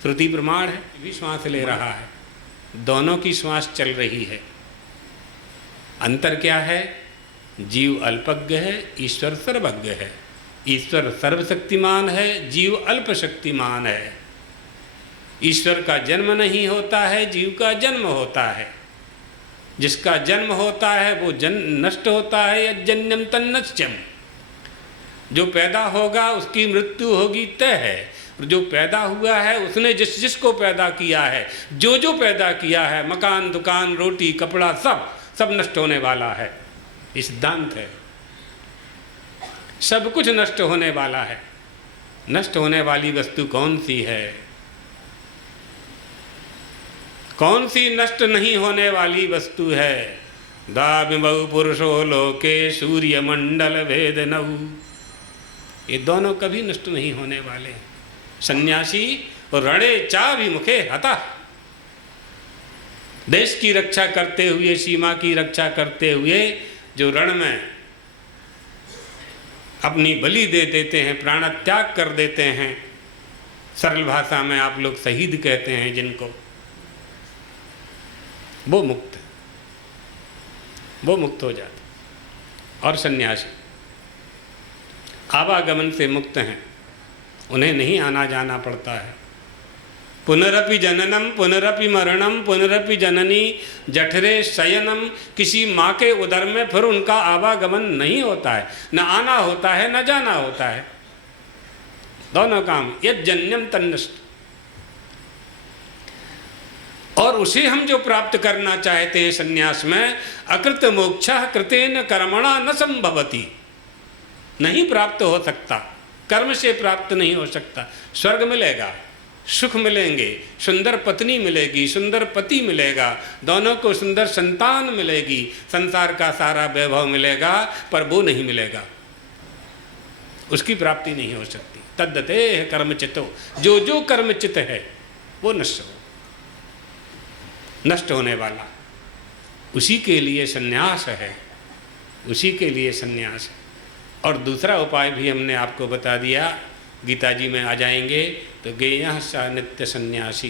श्रुति प्रमाण है, भी श्वास ले रहा है, दोनों की श्वास चल रही है। अंतर क्या है? जीव अल्पज्ञ है, ईश्वर सर्वज्ञ है। ईश्वर सर्वशक्तिमान है, जीव अल्पशक्तिमान है। ईश्वर का जन्म नहीं होता है, जीव का जन्म होता है। जिसका जन्म होता है वो नष्ट होता है, यज्जन्यम तन्नश्यम। जो पैदा होगा उसकी मृत्यु होगी तय है। जो पैदा हुआ है उसने जिसको पैदा किया है, जो पैदा किया है, मकान, दुकान, रोटी, कपड़ा, सब नष्ट होने वाला है। ये सिद्धांत है। सब कुछ नष्ट होने वाला है। नष्ट होने वाली वस्तु कौन सी है? कौन सी नष्ट नहीं होने वाली वस्तु है? दाविमौ पुरुषो लोके सूर्य मंडल भेद नौ। ये दोनों कभी नष्ट नहीं होने वाले हैं। सन्यासी रणे चाभिमुखे हता, देश की रक्षा करते हुए, सीमा की रक्षा करते हुए जो रण में अपनी बलि दे देते हैं, प्राण त्याग कर देते हैं, सरल भाषा में आप लोग शहीद कहते हैं जिनको, वो मुक्त है, वो मुक्त हो जाता। और सन्यासी आवागमन से मुक्त हैं, उन्हें नहीं आना जाना पड़ता है। पुनरपि जननम पुनरपि मरणम पुनरपि जननी जठरे शयनम। किसी माँ के उदर में फिर उनका आवागमन नहीं होता है, न आना होता है न जाना होता है, दोनों काम। यज्जन्यम तन्नश्ट। और उसे हम जो प्राप्त करना चाहते हैं सन्यास में, अकृत मोक्षः कृतेन कर्मणा न संभवति, नहीं प्राप्त हो सकता, कर्म से प्राप्त नहीं हो सकता। स्वर्ग मिलेगा, सुख मिलेंगे, सुंदर पत्नी मिलेगी, सुंदर पति मिलेगा, दोनों को सुंदर संतान मिलेगी, संसार का सारा वैभव मिलेगा, पर वो नहीं मिलेगा, उसकी प्राप्ति नहीं हो सकती। तद्दते कर्मचितो, जो कर्मचित है वो नष्ट होने वाला, उसी के लिए सन्यास है, उसी के लिए सन्यास है। और दूसरा उपाय भी हमने आपको बता दिया, गीता जी में आ जाएंगे तो गेयः स नित्य सन्यासी,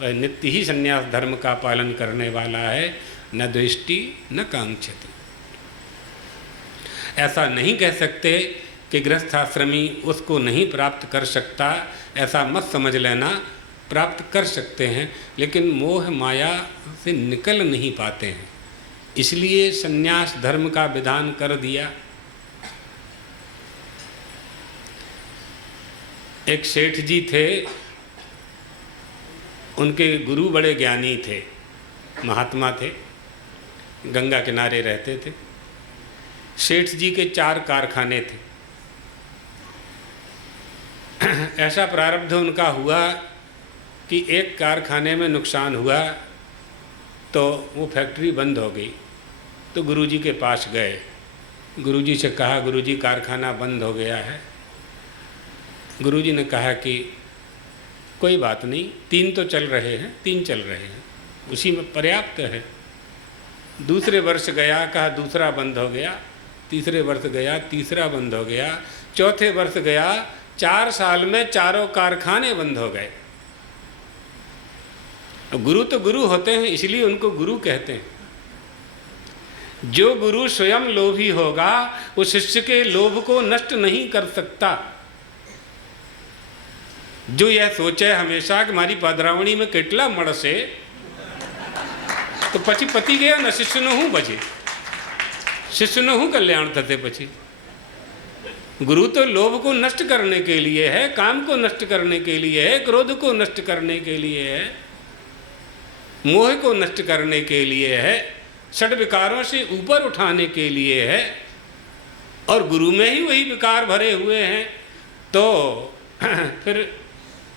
वह नित्य ही सन्यास धर्म का पालन करने वाला है, न द्वेष्टि न कांक्षति। ऐसा नहीं कह सकते कि गृहस्थाश्रमी उसको नहीं प्राप्त कर सकता, ऐसा मत समझ लेना, प्राप्त कर सकते हैं, लेकिन मोह माया से निकल नहीं पाते हैं, इसलिए सन्यास धर्म का विधान कर दिया। एक सेठ जी थे, उनके गुरु बड़े ज्ञानी थे, महात्मा थे, गंगा किनारे रहते थे। सेठ जी के 4 कारखाने थे। ऐसा प्रारब्ध उनका हुआ कि एक कारखाने में नुकसान हुआ तो वो फैक्ट्री बंद हो गई। तो गुरुजी के पास गए, गुरुजी से कहा, गुरुजी कारखाना बंद हो गया है। गुरुजी ने कहा कि कोई बात नहीं, 3 तो चल रहे हैं, 3 चल रहे हैं, उसी में पर्याप्त है। दूसरे वर्ष गया, कहा दूसरा बंद हो गया, तीसरे वर्ष गया, तीसरा बंद हो गया, चौथे वर्ष गया, 4 साल में 4 कारखाने बंद हो गए। गुरु तो गुरु होते हैं, इसलिए उनको गुरु कहते हैं। जो गुरु स्वयं लोभी होगा वो शिष्य के लोभ को नष्ट नहीं कर सकता। जो यह सोचे हमेशा कि मारी पधरावणी में केटला मड़से, तो पची पति गया न शिष्य न हूँ बचे, शिष्य न हूँ कल्याण थते पची। गुरु तो लोभ को नष्ट करने के लिए है, काम को नष्ट करने के लिए है, क्रोध को नष्ट करने के लिए है, मोह को नष्ट करने के लिए है, षड विकारों से ऊपर उठाने के लिए है। और गुरु में ही वही विकार भरे हुए हैं तो फिर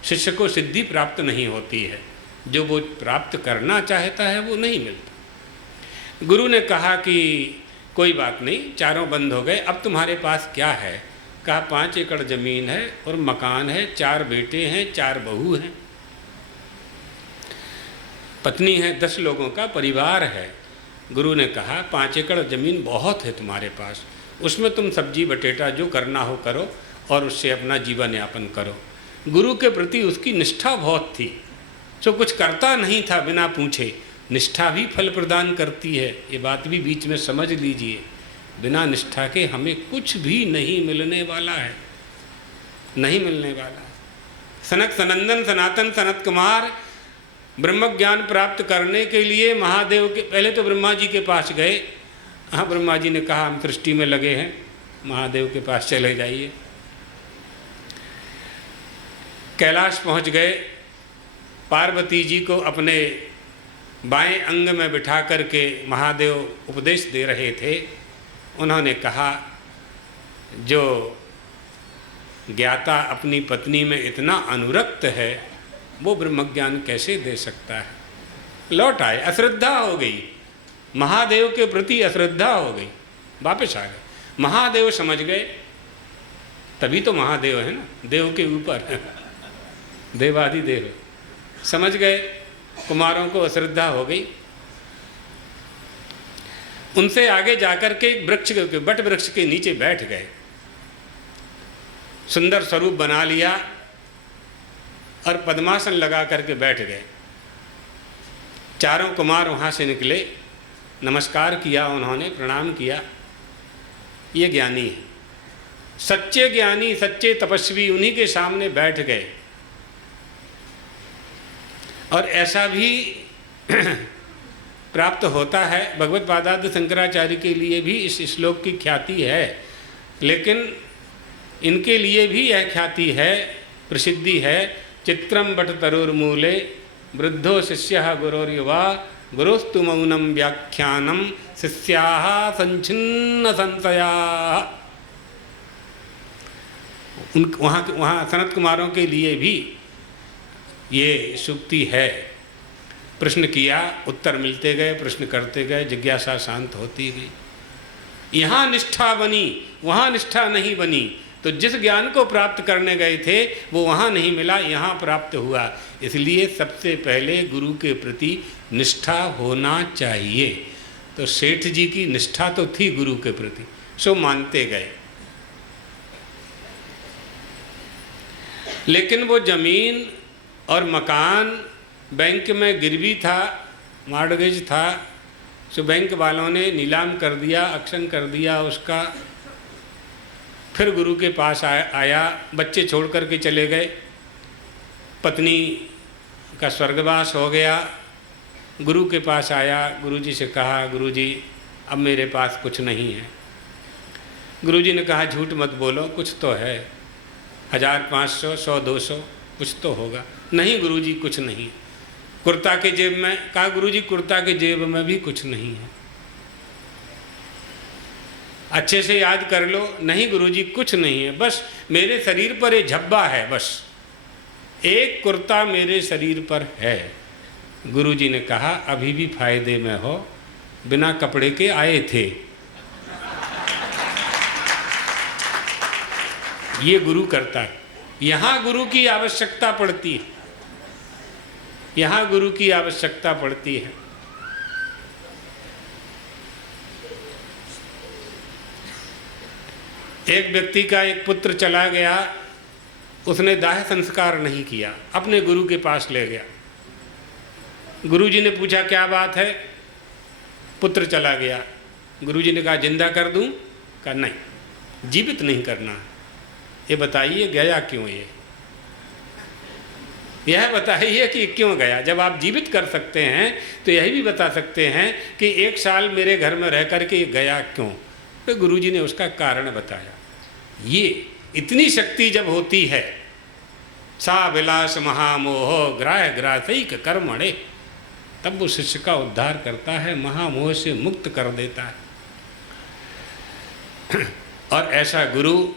शिष्य को सिद्धि प्राप्त नहीं होती है। जो वो प्राप्त करना चाहता है वो नहीं मिलता। गुरु ने कहा कि कोई बात नहीं, चारों बंद हो गए, अब तुम्हारे पास क्या है? कहा 5 एकड़ जमीन है और मकान है, 4 बेटे हैं, 4 बहू हैं, पत्नी है, 10 लोगों का परिवार है। गुरु ने कहा 5 एकड़ जमीन बहुत है तुम्हारे पास, उसमें तुम सब्जी बटेटा जो करना हो करो और उससे अपना जीवन यापन करो। गुरु के प्रति उसकी निष्ठा बहुत थी, जो कुछ करता नहीं था बिना पूछे। निष्ठा भी फल प्रदान करती है, ये बात भी बीच में समझ लीजिए। बिना निष्ठा के हमें कुछ भी नहीं मिलने वाला है, नहीं मिलने वाला। सनक सनंदन सनातन सनत कुमार ब्रह्म ज्ञान प्राप्त करने के लिए महादेव के पहले तो ब्रह्मा जी के पास गए। हाँ, ब्रह्मा जी ने कहा हम सृष्टि में लगे हैं, महादेव के पास चले जाइए। कैलाश पहुंच गए, पार्वती जी को अपने बाएं अंग में बिठा करके महादेव उपदेश दे रहे थे। उन्होंने कहा जो ज्ञाता अपनी पत्नी में इतना अनुरक्त है वो ब्रह्मज्ञान कैसे दे सकता है। लौट आए, अश्रद्धा हो गई, महादेव के प्रति अश्रद्धा हो गई, वापस आ गए। महादेव समझ गए, तभी तो महादेव है ना, देव के ऊपर देवादिदेव। समझ गए, कुमारों को अश्रद्धा हो गई। उनसे आगे जाकर के वृक्ष के बट वृक्ष के नीचे बैठ गए, सुंदर स्वरूप बना लिया और पद्मासन लगा करके बैठ गए। चारों कुमार वहाँ से निकले, नमस्कार किया उन्होंने, प्रणाम किया। ये ज्ञानी है, सच्चे ज्ञानी, सच्चे तपस्वी उन्हीं के सामने बैठ गए। और ऐसा भी प्राप्त होता है। भगवत पादार्थ शंकराचार्य के लिए भी इस श्लोक की ख्याति है, लेकिन इनके लिए भी यह ख्याति है, प्रसिद्धि है। चित्रम बट तरुर्मूले वृद्धो शिष्यः गुरोर्युवा गुरुस्तु मौनम व्याख्यानम शिष्याः संच्छिन्न संशयाः। वहाँ सनत कुमारों के लिए भी ये सूक्ति है। प्रश्न किया, उत्तर मिलते गए, प्रश्न करते गए, जिज्ञासा शांत होती गई। यहाँ निष्ठा बनी, वहाँ निष्ठा नहीं बनी। तो जिस ज्ञान को प्राप्त करने गए थे वो वहाँ नहीं मिला, यहाँ प्राप्त हुआ। इसलिए सबसे पहले गुरु के प्रति निष्ठा होना चाहिए। तो सेठ जी की निष्ठा तो थी गुरु के प्रति, सो मानते गए। लेकिन वो जमीन और मकान बैंक में गिरवी था, मॉर्गेज था, सो बैंक वालों ने नीलाम कर दिया, ऑक्शन कर दिया उसका। फिर गुरु के पास आया, बच्चे छोड़ कर के चले गए, पत्नी का स्वर्गवास हो गया। गुरु के पास आया, गुरुजी से कहा गुरुजी अब मेरे पास कुछ नहीं है। गुरुजी ने कहा झूठ मत बोलो, कुछ तो है, 1000 500 100 200 कुछ तो होगा। नहीं गुरुजी कुछ नहीं। कुर्ता के जेब में, कहा गुरुजी कुर्ता के जेब में भी कुछ नहीं है। अच्छे से याद कर लो, नहीं गुरुजी कुछ नहीं है, बस मेरे शरीर पर एक झब्बा है, बस एक कुर्ता मेरे शरीर पर है। गुरुजी ने कहा अभी भी फायदे में हो, बिना कपड़े के आए थे। ये गुरु करता है। यहाँ गुरु की आवश्यकता पड़ती है, यहाँ गुरु की आवश्यकता पड़ती है। एक व्यक्ति का एक पुत्र चला गया, उसने दाह संस्कार नहीं किया, अपने गुरु के पास ले गया। गुरुजी ने पूछा क्या बात है? पुत्र चला गया। गुरुजी ने कहा जिंदा कर दूं? कहा नहीं, जीवित नहीं करना। ये बताइए गया क्यों? यह बताइए कि क्यों गया। जब आप जीवित कर सकते हैं तो यही भी बता सकते हैं कि 1 साल मेरे घर में रह कर के गया क्यों। तो गुरुजी ने उसका कारण बताया। ये इतनी शक्ति जब होती है, सा विलास महामोह ग्राह ग्रासैक कर्मणे, तब वो शिष्य का उद्धार करता है, महामोह से मुक्त कर देता है। और ऐसा गुरु,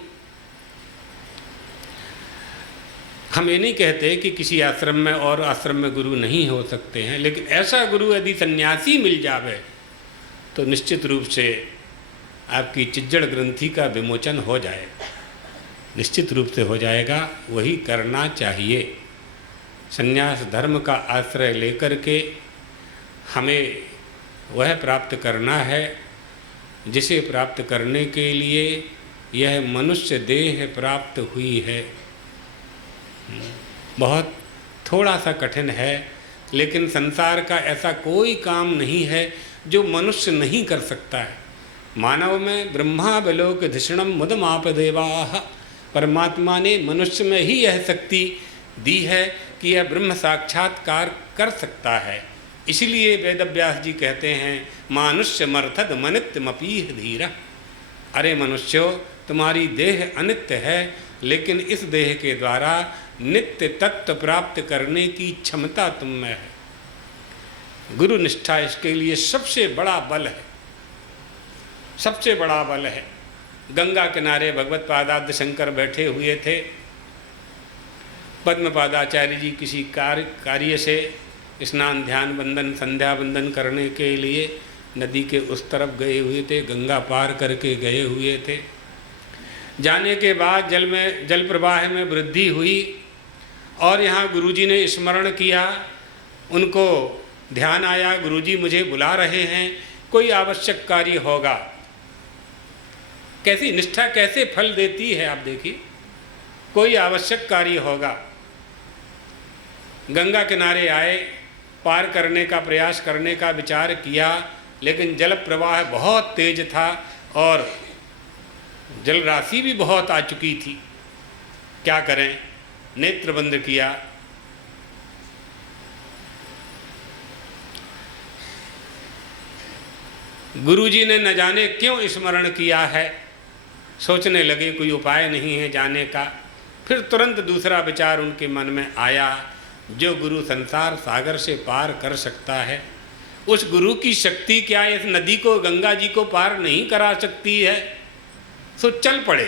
हम ये नहीं कहते कि किसी आश्रम में और आश्रम में गुरु नहीं हो सकते हैं, लेकिन ऐसा गुरु यदि सन्यासी मिल जावे तो निश्चित रूप से आपकी चिज्जड़ ग्रंथि का विमोचन हो जाएगा, निश्चित रूप से हो जाएगा। वही करना चाहिए। सन्यास धर्म का आश्रय लेकर के हमें वह प्राप्त करना है जिसे प्राप्त करने के लिए यह मनुष्य देह प्राप्त हुई है। बहुत थोड़ा सा कठिन है, लेकिन संसार का ऐसा कोई काम नहीं है जो मनुष्य नहीं कर सकता है। मानव में ब्रह्मा विलोक धिषणम मुदमाप देवाः, परमात्मा ने मनुष्य में ही यह शक्ति दी है कि यह ब्रह्म साक्षात्कार कर सकता है। इसलिए वेदव्यास जी कहते हैं मानुष्य मर्थद मनित्यमपीह धीरा। अरे मनुष्यो, तुम्हारी देह अनित्य है, लेकिन इस देह के द्वारा नित्य तत्व प्राप्त करने की क्षमता तुम में है। गुरु निष्ठा इसके लिए सबसे बड़ा बल है, सबसे बड़ा बल है। गंगा किनारे भगवत पादाद्य शंकर बैठे हुए थे। पद्मपादाचार्य जी किसी कार्य से स्नान ध्यान बंदन संध्या वंदन करने के लिए नदी के उस तरफ गए हुए थे, गंगा पार करके गए हुए थे। जाने के बाद जल प्रवाह में वृद्धि हुई और यहाँ गुरुजी ने स्मरण किया, उनको ध्यान आया गुरुजी मुझे बुला रहे हैं, कोई आवश्यक कार्य होगा। कैसी निष्ठा कैसे फल देती है आप देखिए, कोई आवश्यक कार्य होगा। गंगा किनारे आए, पार करने का प्रयास करने का विचार किया, लेकिन जल प्रवाह बहुत तेज था और जल राशि भी बहुत आ चुकी थी। क्या करें, नेत्र बंद किया। गुरुजी ने न जाने क्यों स्मरण किया है, सोचने लगे कोई उपाय नहीं है जाने का। फिर तुरंत दूसरा विचार उनके मन में आया, जो गुरु संसार सागर से पार कर सकता है, उस गुरु की शक्ति क्या इस नदी को, गंगा जी को पार नहीं करा सकती है? सो चल पड़े,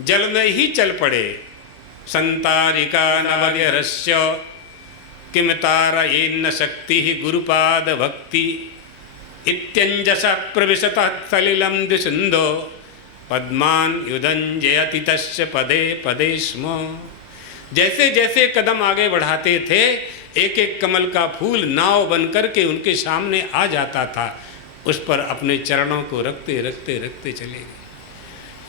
जल में ही चल पड़े। संतारिका नवग्यरस्य किम तारयेन्न शक्ति गुरुपाद भक्ति इत्यंजस प्रविशतः सलिलं द्विसिन्धो पद्मान युधंजयति तस्य पदे पदे स्म। जैसे जैसे कदम आगे बढ़ाते थे, एक एक कमल का फूल नाव बनकर के उनके सामने आ जाता था। उस पर अपने चरणों को रखते रखते रखते चले गए।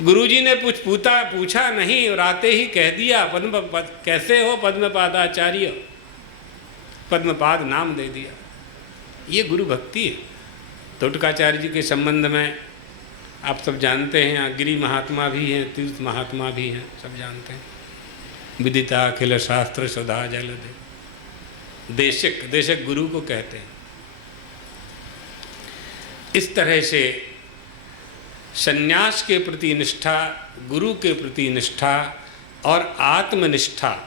गुरुजी ने पूछा नहीं और आते ही कह दिया, कैसे हो पद्मपादाचार्य, पद्मपाद नाम दे दिया। ये गुरु भक्ति है। तोटकाचार्य जी के संबंध में आप सब जानते हैं, गिरी महात्मा भी हैं, तीर्थ महात्मा भी हैं, सब जानते हैं। विदिता अखिल शास्त्र सुधा जल दे, देशक, देशक गुरु को कहते हैं। इस तरह से सन्यास के प्रति निष्ठा, गुरु के प्रति निष्ठा और आत्मनिष्ठा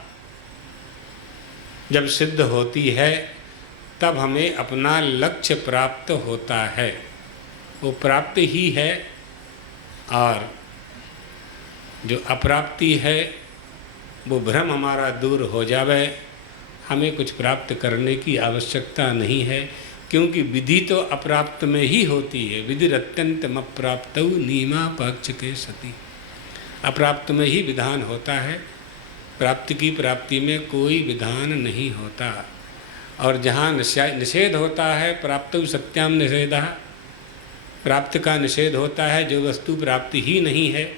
जब सिद्ध होती है, तब हमें अपना लक्ष्य प्राप्त होता है। वो प्राप्त ही है, और जो अप्राप्ति है वो भ्रम हमारा दूर हो जावे। हमें कुछ प्राप्त करने की आवश्यकता नहीं है, क्योंकि विधि तो अप्राप्त में ही होती है। विधि अत्यंतम अप्राप्त नीमा पक्ष के सती, अप्राप्त में ही विधान होता है, प्राप्ति की प्राप्ति में कोई विधान नहीं होता। और जहाँ निषेध होता है, प्राप्त सत्याम निषेधः, प्राप्त का निषेध होता है। जो वस्तु प्राप्ति ही नहीं है,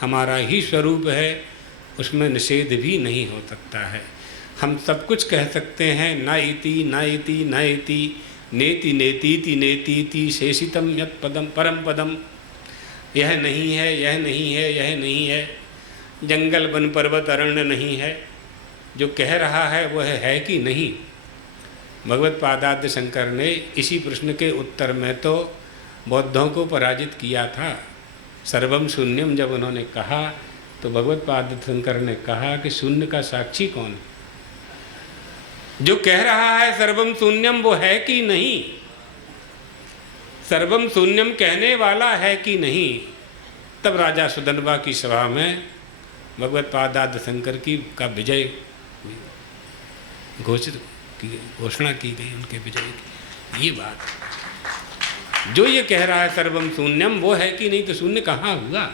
हमारा ही स्वरूप है, उसमें निषेध भी नहीं हो सकता है। हम सब कुछ कह सकते हैं, न इति न इति न इति, नेति नेतीति नेतीति शेषितम यत् पदम परम पदम, यह नहीं है, यह नहीं है, यह नहीं है, जंगल वन पर्वत अरण्य नहीं है, जो कह रहा है वह है कि नहीं। भगवत पादाद्य शंकर ने इसी प्रश्न के उत्तर में तो बौद्धों को पराजित किया था। सर्वम शून्यम जब उन्होंने कहा तो भगवत पादाद्य शंकर ने कहा कि शून्य का साक्षी कौन है? जो कह रहा है सर्वम शून्यम वो है कि नहीं? सर्वम शून्यम कहने वाला है कि नहीं? तब राजा सुदनवा की सभा में भगवत पादाद्य शंकर का विजय घोषणा की गई, उनके विजय की। ये बात जो ये कह रहा है सर्वम शून्यम वो है कि नहीं, तो शून्य कहाँ हुआ?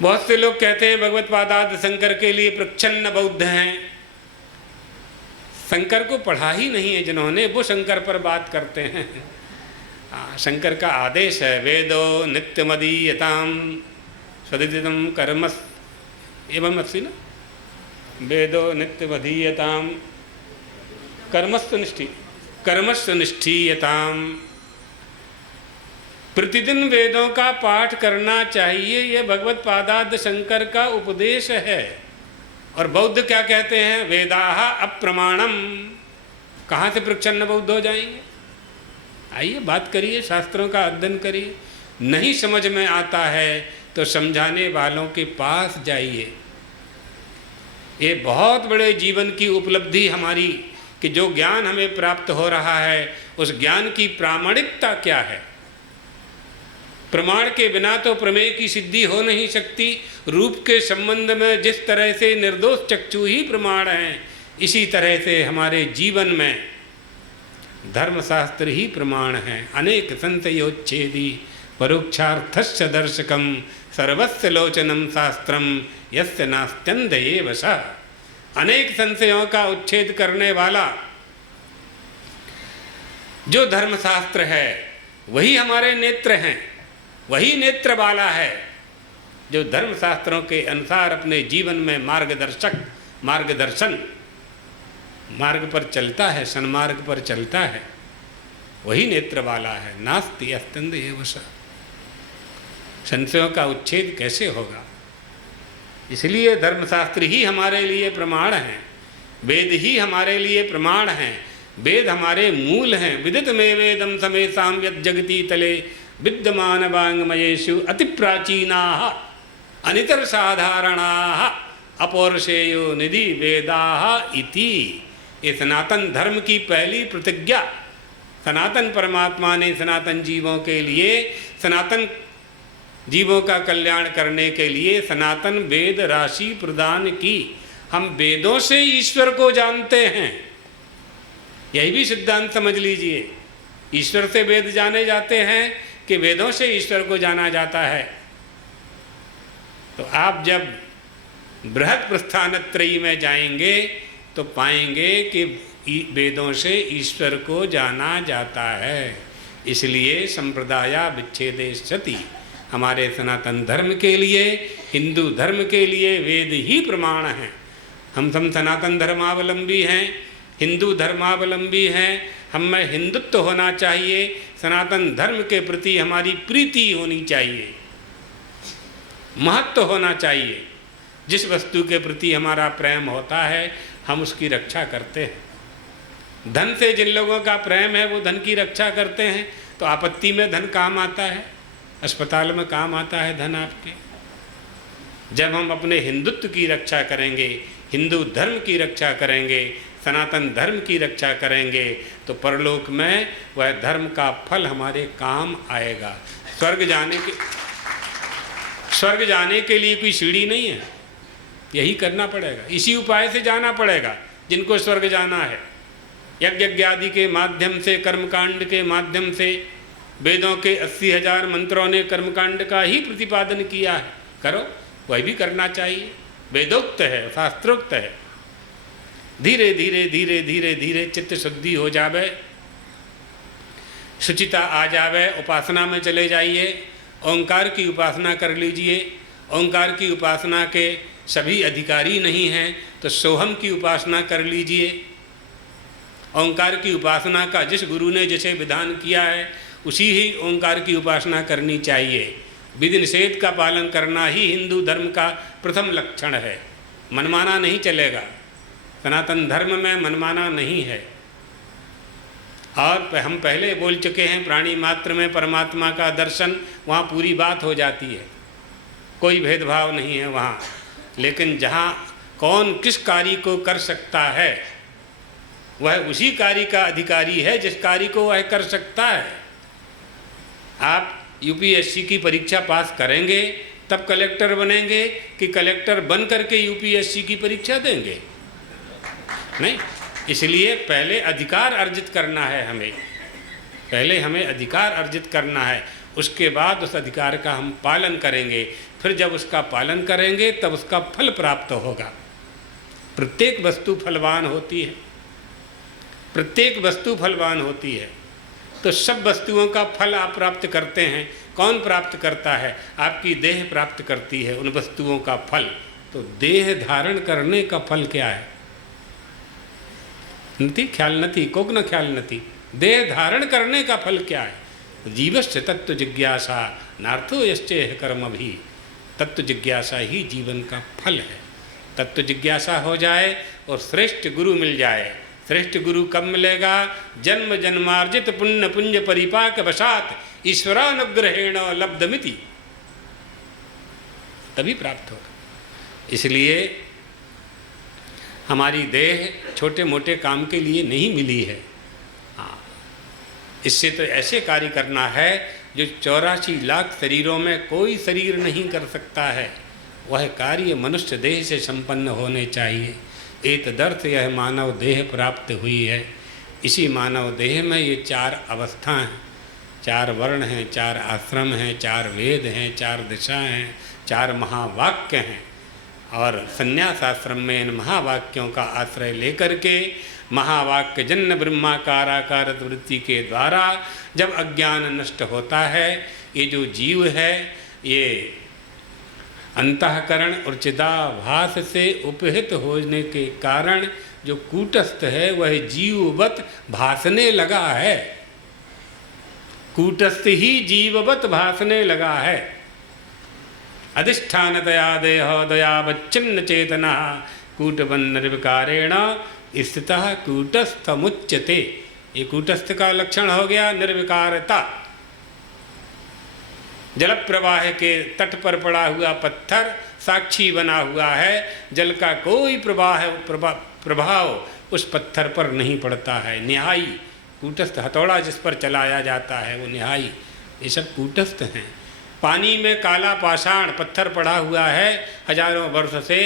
बहुत से लोग कहते हैं भगवत पादाद्य शंकर के लिए प्रच्छन्न बौद्ध हैं, शंकर को पढ़ा ही नहीं है जिन्होंने, वो शंकर पर बात करते हैं। शंकर का आदेश है वेदो नित्यमदीयताम सदितम कर्मस एवं अस्ति ना, वेदो नित्यमदीयताम कर्मस्व निष्ठीयताम। प्रतिदिन वेदों का पाठ करना चाहिए, ये भगवत पादाद्य शंकर का उपदेश है। और बौद्ध क्या कहते हैं? वेदाः अप्रमाणम। कहाँ से प्रच्छन्न बौद्ध हो जाएंगे? आइए बात करिए, शास्त्रों का अध्ययन करिए। नहीं समझ में आता है तो समझाने वालों के पास जाइए। ये बहुत बड़े जीवन की उपलब्धि हमारी कि जो ज्ञान हमें प्राप्त हो रहा है उस ज्ञान की प्रामाणिकता क्या है। प्रमाण के बिना तो प्रमेय की सिद्धि हो नहीं सकती। रूप के संबंध में जिस तरह से निर्दोष चक्षु ही प्रमाण हैं, इसी तरह से हमारे जीवन में धर्मशास्त्र ही प्रमाण हैं। अनेक संशयोच्छेदी परोक्षार्थस्य दर्शकम सर्वस्य लोचनम शास्त्रम यस्य नास्त्यन्द एव सः। अनेक संशयों का उच्छेद करने वाला जो धर्मशास्त्र है वही हमारे नेत्र हैं, वही नेत्र वाला है जो धर्मशास्त्रों के अनुसार अपने जीवन में मार्गदर्शन मार्ग पर चलता है, सन्मार्ग पर चलता है, वही नेत्र वाला है। नास्ति अस्त्यन्द एव सः। संशयों का उच्छेद कैसे होगा? इसलिए धर्मशास्त्र ही हमारे लिए प्रमाण हैं, वेद ही हमारे लिए प्रमाण हैं। वेद हमारे मूल हैं। विदित में वेदम समेषां यत् जगति तले विद्यमान वाङ्मयेषु अति प्राचीनाः अनितर साधारणाः अपौरुषेयो निधि वेदाः इति। ये सनातन धर्म की पहली प्रतिज्ञा सनातन परमात्मा ने सनातन जीवों के लिए, सनातन जीवों का कल्याण करने के लिए सनातन वेद राशि प्रदान की। हम वेदों से ईश्वर को जानते हैं, यही भी सिद्धांत समझ लीजिए। ईश्वर से वेद जाने जाते हैं कि वेदों से ईश्वर को जाना जाता है। तो आप जब बृहत् प्रस्थानत्रयी में जाएंगे तो पाएंगे कि वेदों से ईश्वर को जाना जाता है। इसलिए संप्रदाया विच्छेदे सति, हमारे सनातन धर्म के लिए, हिंदू धर्म के लिए वेद ही प्रमाण हैं। हम सनातन धर्मावलंबी हैं, हिंदू धर्मावलंबी हैं। हम में हिंदुत्व होना चाहिए, सनातन धर्म के प्रति हमारी प्रीति होनी चाहिए, महत्व होना चाहिए। जिस वस्तु के प्रति हमारा प्रेम होता है हम उसकी रक्षा करते हैं। धन से जिन लोगों का प्रेम है वो धन की रक्षा करते हैं। तो आपत्ति में धन काम आता है, अस्पताल में काम आता है धन आपके। जब हम अपने हिंदुत्व की रक्षा करेंगे, हिंदू धर्म की रक्षा करेंगे, सनातन धर्म की रक्षा करेंगे तो परलोक में वह धर्म का फल हमारे काम आएगा। स्वर्ग जाने के लिए कोई सीढ़ी नहीं है, यही करना पड़ेगा, इसी उपाय से जाना पड़ेगा जिनको स्वर्ग जाना है। यज्ञ आदि के माध्यम से, कर्मकांड के माध्यम से, वेदों के 80,000 मंत्रों ने कर्मकांड का ही प्रतिपादन किया है। करो, वही भी करना चाहिए। वेदोक्त है, शास्त्रोक्त है। धीरे धीरे धीरे धीरे धीरे चित्त शुद्धि हो जावे, शुचिता आ जावे, उपासना में चले जाइए। ओंकार की उपासना कर लीजिए। ओंकार की उपासना के सभी अधिकारी नहीं हैं तो सोहम की उपासना कर लीजिए। ओंकार की उपासना का जिस गुरु ने जैसे विधान किया है उसी ही ओंकार की उपासना करनी चाहिए। विधि निषेध का पालन करना ही हिंदू धर्म का प्रथम लक्षण है। मनमाना नहीं चलेगा, सनातन धर्म में मनमाना नहीं है। और हम पहले बोल चुके हैं, प्राणी मात्र में परमात्मा का दर्शन, वहाँ पूरी बात हो जाती है, कोई भेदभाव नहीं है वहाँ। लेकिन जहाँ कौन किस कार्य को कर सकता है वह उसी कार्य का अधिकारी है जिस कार्य को वह कर सकता है। आप यूपीएससी की परीक्षा पास करेंगे तब कलेक्टर बनेंगे कि कलेक्टर बन करके यूपीएससी की परीक्षा देंगे? नहीं। इसलिए पहले अधिकार अर्जित करना है हमें, पहले हमें अधिकार अर्जित करना है, उसके बाद उस अधिकार का हम पालन करेंगे। फिर जब उसका पालन करेंगे तब उसका फल प्राप्त होगा। प्रत्येक वस्तु फलवान होती है, प्रत्येक वस्तु फलवान होती है। तो सब वस्तुओं का फल आप प्राप्त करते हैं। कौन प्राप्त करता है? आपकी देह प्राप्त करती है उन वस्तुओं का फल। तो देह धारण करने का फल क्या है? नती ख्याल नती कोक न ख्याल नती। देह धारण करने का फल क्या है? जीवस्य तत्व जिज्ञासा नार्थो यश्चेह कर्म भी। तत्व जिज्ञासा ही जीवन का फल है। तत्व जिज्ञासा हो जाए और श्रेष्ठ गुरु मिल जाए। श्रेष्ठ गुरु कब मिलेगा? जन्म जन्मार्जित पुण्य पुंज परिपाक वशात ईश्वरानुग्रहेण लब्धमिति, तभी प्राप्त होगा। इसलिए हमारी देह छोटे मोटे काम के लिए नहीं मिली है। हाँ, इससे तो ऐसे कार्य करना है जो 84 लाख शरीरों में कोई शरीर नहीं कर सकता है। वह कार्य मनुष्य देह से संपन्न होने चाहिए। एतदर्थ यह मानव देह प्राप्त हुई है। इसी मानव देह में ये 4 अवस्था हैं, 4 वर्ण हैं, 4 आश्रम हैं, 4 वेद हैं, 4 दिशा हैं, 4 महावाक्य हैं। और संन्यास आश्रम में इन महावाक्यों का आश्रय लेकर के महावाक्य जन्य ब्रह्माकाराकार वृत्ति के द्वारा जब अज्ञान नष्ट होता है, ये जो जीव है ये अंतःकरण और चिदाभास से उपहित होने के कारण जो कूटस्थ है वह जीववत भासने लगा है। कूटस्थ ही जीववत भासने लगा है। अधिष्ठान दया देह दयावच्चिन्न चेतना कूटबन निर्विकारेण स्थितः कूटस्थमुच्यते। ये कूटस्थ का लक्षण हो गया निर्विकारता। जल प्रवाह के तट पर पड़ा हुआ पत्थर साक्षी बना हुआ है, जल का कोई प्रभाव उस पत्थर पर नहीं पड़ता है। निहाई कूटस्थ, हथौड़ा जिस पर चलाया जाता है वो निहाई, ये सब कूटस्थ हैं। पानी में काला पाषाण पत्थर पड़ा हुआ है, हजारों वर्ष से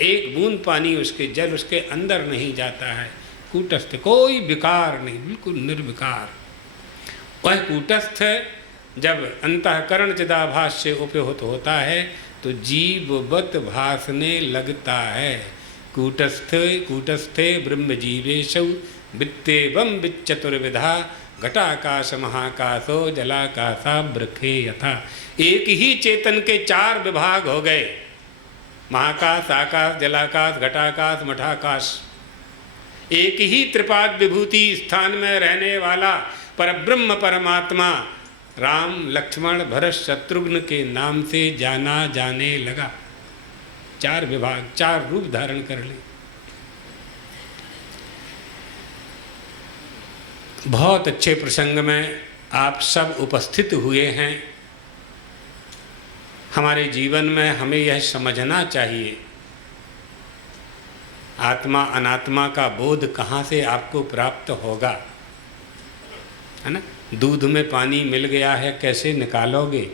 एक बूंद पानी उसके जल उसके अंदर नहीं जाता है। कूटस्थ, कोई विकार नहीं, बिल्कुल निर्विकार। वह कूटस्थ जब अंतःकरण चिदाभास से उपहित होता है तो जीववत भासने लगता है। कूटस्थे ब्रह्म जीवेशौ वित्तेवं विच्चतुर्विधा घटाकाश महाकाशो जलाकाशा वृखे यथा। एक ही चेतन के 4 विभाग हो गए, महाकाश, आकाश, जलाकाश, घटाकाश, मठाकाश। एक ही त्रिपाद विभूति स्थान में रहने वाला परब्रह्म परमात्मा राम लक्ष्मण भरत शत्रुघ्न के नाम से जाना जाने लगा। 4 विभाग, 4 रूप धारण कर ले। बहुत अच्छे प्रसंग में आप सब उपस्थित हुए हैं। हमारे जीवन में हमें यह समझना चाहिए, आत्मा अनात्मा का बोध कहाँ से आपको प्राप्त होगा, है ना। दूध में पानी मिल गया है, कैसे निकालोगे?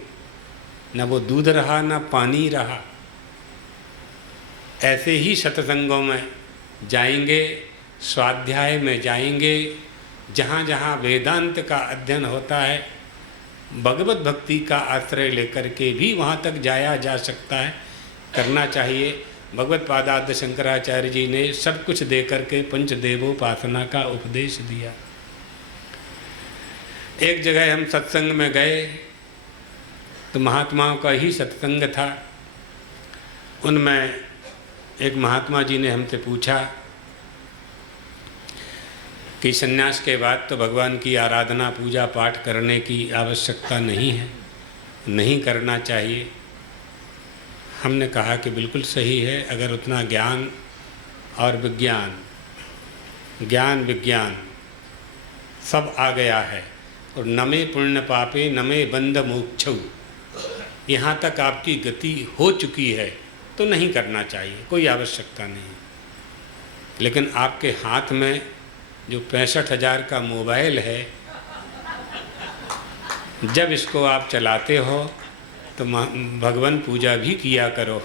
न वो दूध रहा न पानी रहा। ऐसे ही सत्संगों में जाएंगे, स्वाध्याय में जाएंगे, जहाँ जहाँ वेदांत का अध्ययन होता है, भगवत भक्ति का आश्रय लेकर के भी वहाँ तक जाया जा सकता है, करना चाहिए। भगवत पादाद्य शंकराचार्य जी ने सब कुछ दे करके पंचदेवोपासना का उपदेश दिया। एक जगह हम सत्संग में गए तो महात्माओं का ही सत्संग था। उनमें एक महात्मा जी ने हमसे पूछा कि सन्यास के बाद तो भगवान की आराधना पूजा पाठ करने की आवश्यकता नहीं है, नहीं करना चाहिए। हमने कहा कि बिल्कुल सही है। अगर उतना ज्ञान और विज्ञान, ज्ञान विज्ञान सब आ गया है और नमे पुण्य पापे नमे बंध मोक्षौ, यहाँ तक आपकी गति हो चुकी है तो नहीं करना चाहिए, कोई आवश्यकता नहीं। लेकिन आपके हाथ में जो 65,000 का मोबाइल है, जब इसको आप चलाते हो तो भगवान पूजा भी किया करो।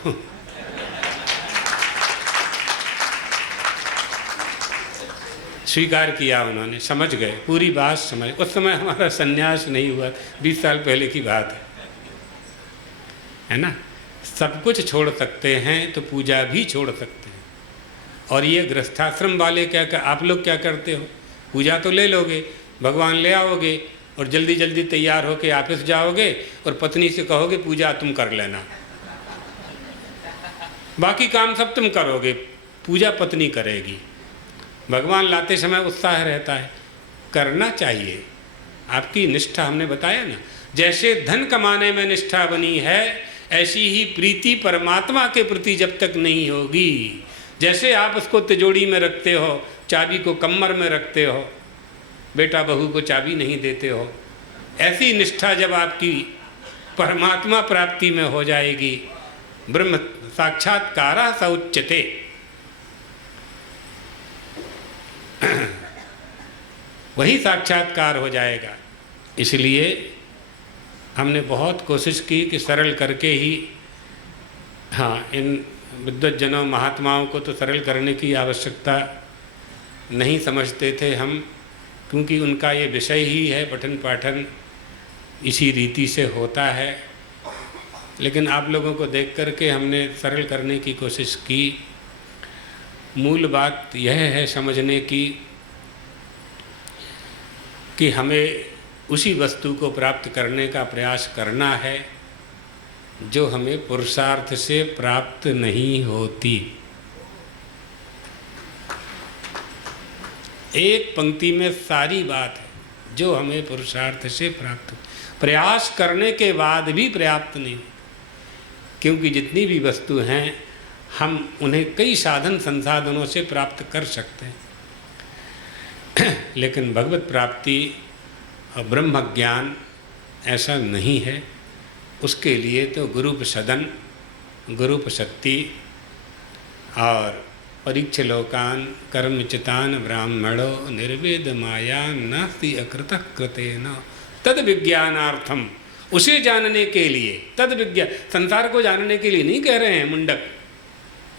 स्वीकार किया उन्होंने, समझ गए, पूरी बात समझ। उस समय हमारा सन्यास नहीं हुआ, 20 साल पहले की बात है ना। सब कुछ छोड़ सकते हैं तो पूजा भी छोड़ सकते हैं। और ये गृहस्थाश्रम वाले क्या आप लोग क्या करते हो, पूजा तो ले लोगे, भगवान ले आओगे और जल्दी जल्दी तैयार होके ऑफिस जाओगे और पत्नी से कहोगे पूजा तुम कर लेना, बाकी काम सब तुम करोगे, पूजा पत्नी करेगी। भगवान लाते समय उत्साह रहता है, करना चाहिए। आपकी निष्ठा हमने बताया ना, जैसे धन कमाने में निष्ठा बनी है, ऐसी ही प्रीति परमात्मा के प्रति जब तक नहीं होगी, जैसे आप उसको तिजोरी में रखते हो, चाबी को कमर में रखते हो, बेटा बहू को चाबी नहीं देते हो, ऐसी निष्ठा जब आपकी परमात्मा प्राप्ति में हो जाएगी, ब्रह्म साक्षात्कारा स उच्यते, वही साक्षात्कार हो जाएगा। इसलिए हमने बहुत कोशिश की कि सरल करके ही, हाँ, इन विद्वज्जनों महात्माओं को तो सरल करने की आवश्यकता नहीं समझते थे हम, क्योंकि उनका ये विषय ही है, पठन पाठन इसी रीति से होता है। लेकिन आप लोगों को देख करके हमने सरल करने की कोशिश की। मूल बात यह है समझने की कि हमें उसी वस्तु को प्राप्त करने का प्रयास करना है जो हमें पुरुषार्थ से प्राप्त नहीं होती। एक पंक्ति में सारी बात है, जो हमें पुरुषार्थ से प्राप्त, प्रयास करने के बाद भी पर्याप्त नहीं, क्योंकि जितनी भी वस्तु हैं हम उन्हें कई साधन संसाधनों से प्राप्त कर सकते हैं, लेकिन भगवत प्राप्ति और ब्रह्म ज्ञान ऐसा नहीं है। उसके लिए तो गुरुपसदन, गुरुपशक्ति और परीक्ष लोकान कर्मचितान ब्राह्मणो निर्वेद माया नास्ति अकृत कृतेन तद विज्ञानार्थम, उसे जानने के लिए, तद विज्ञान, संसार को जानने के लिए नहीं कह रहे हैं मुंडक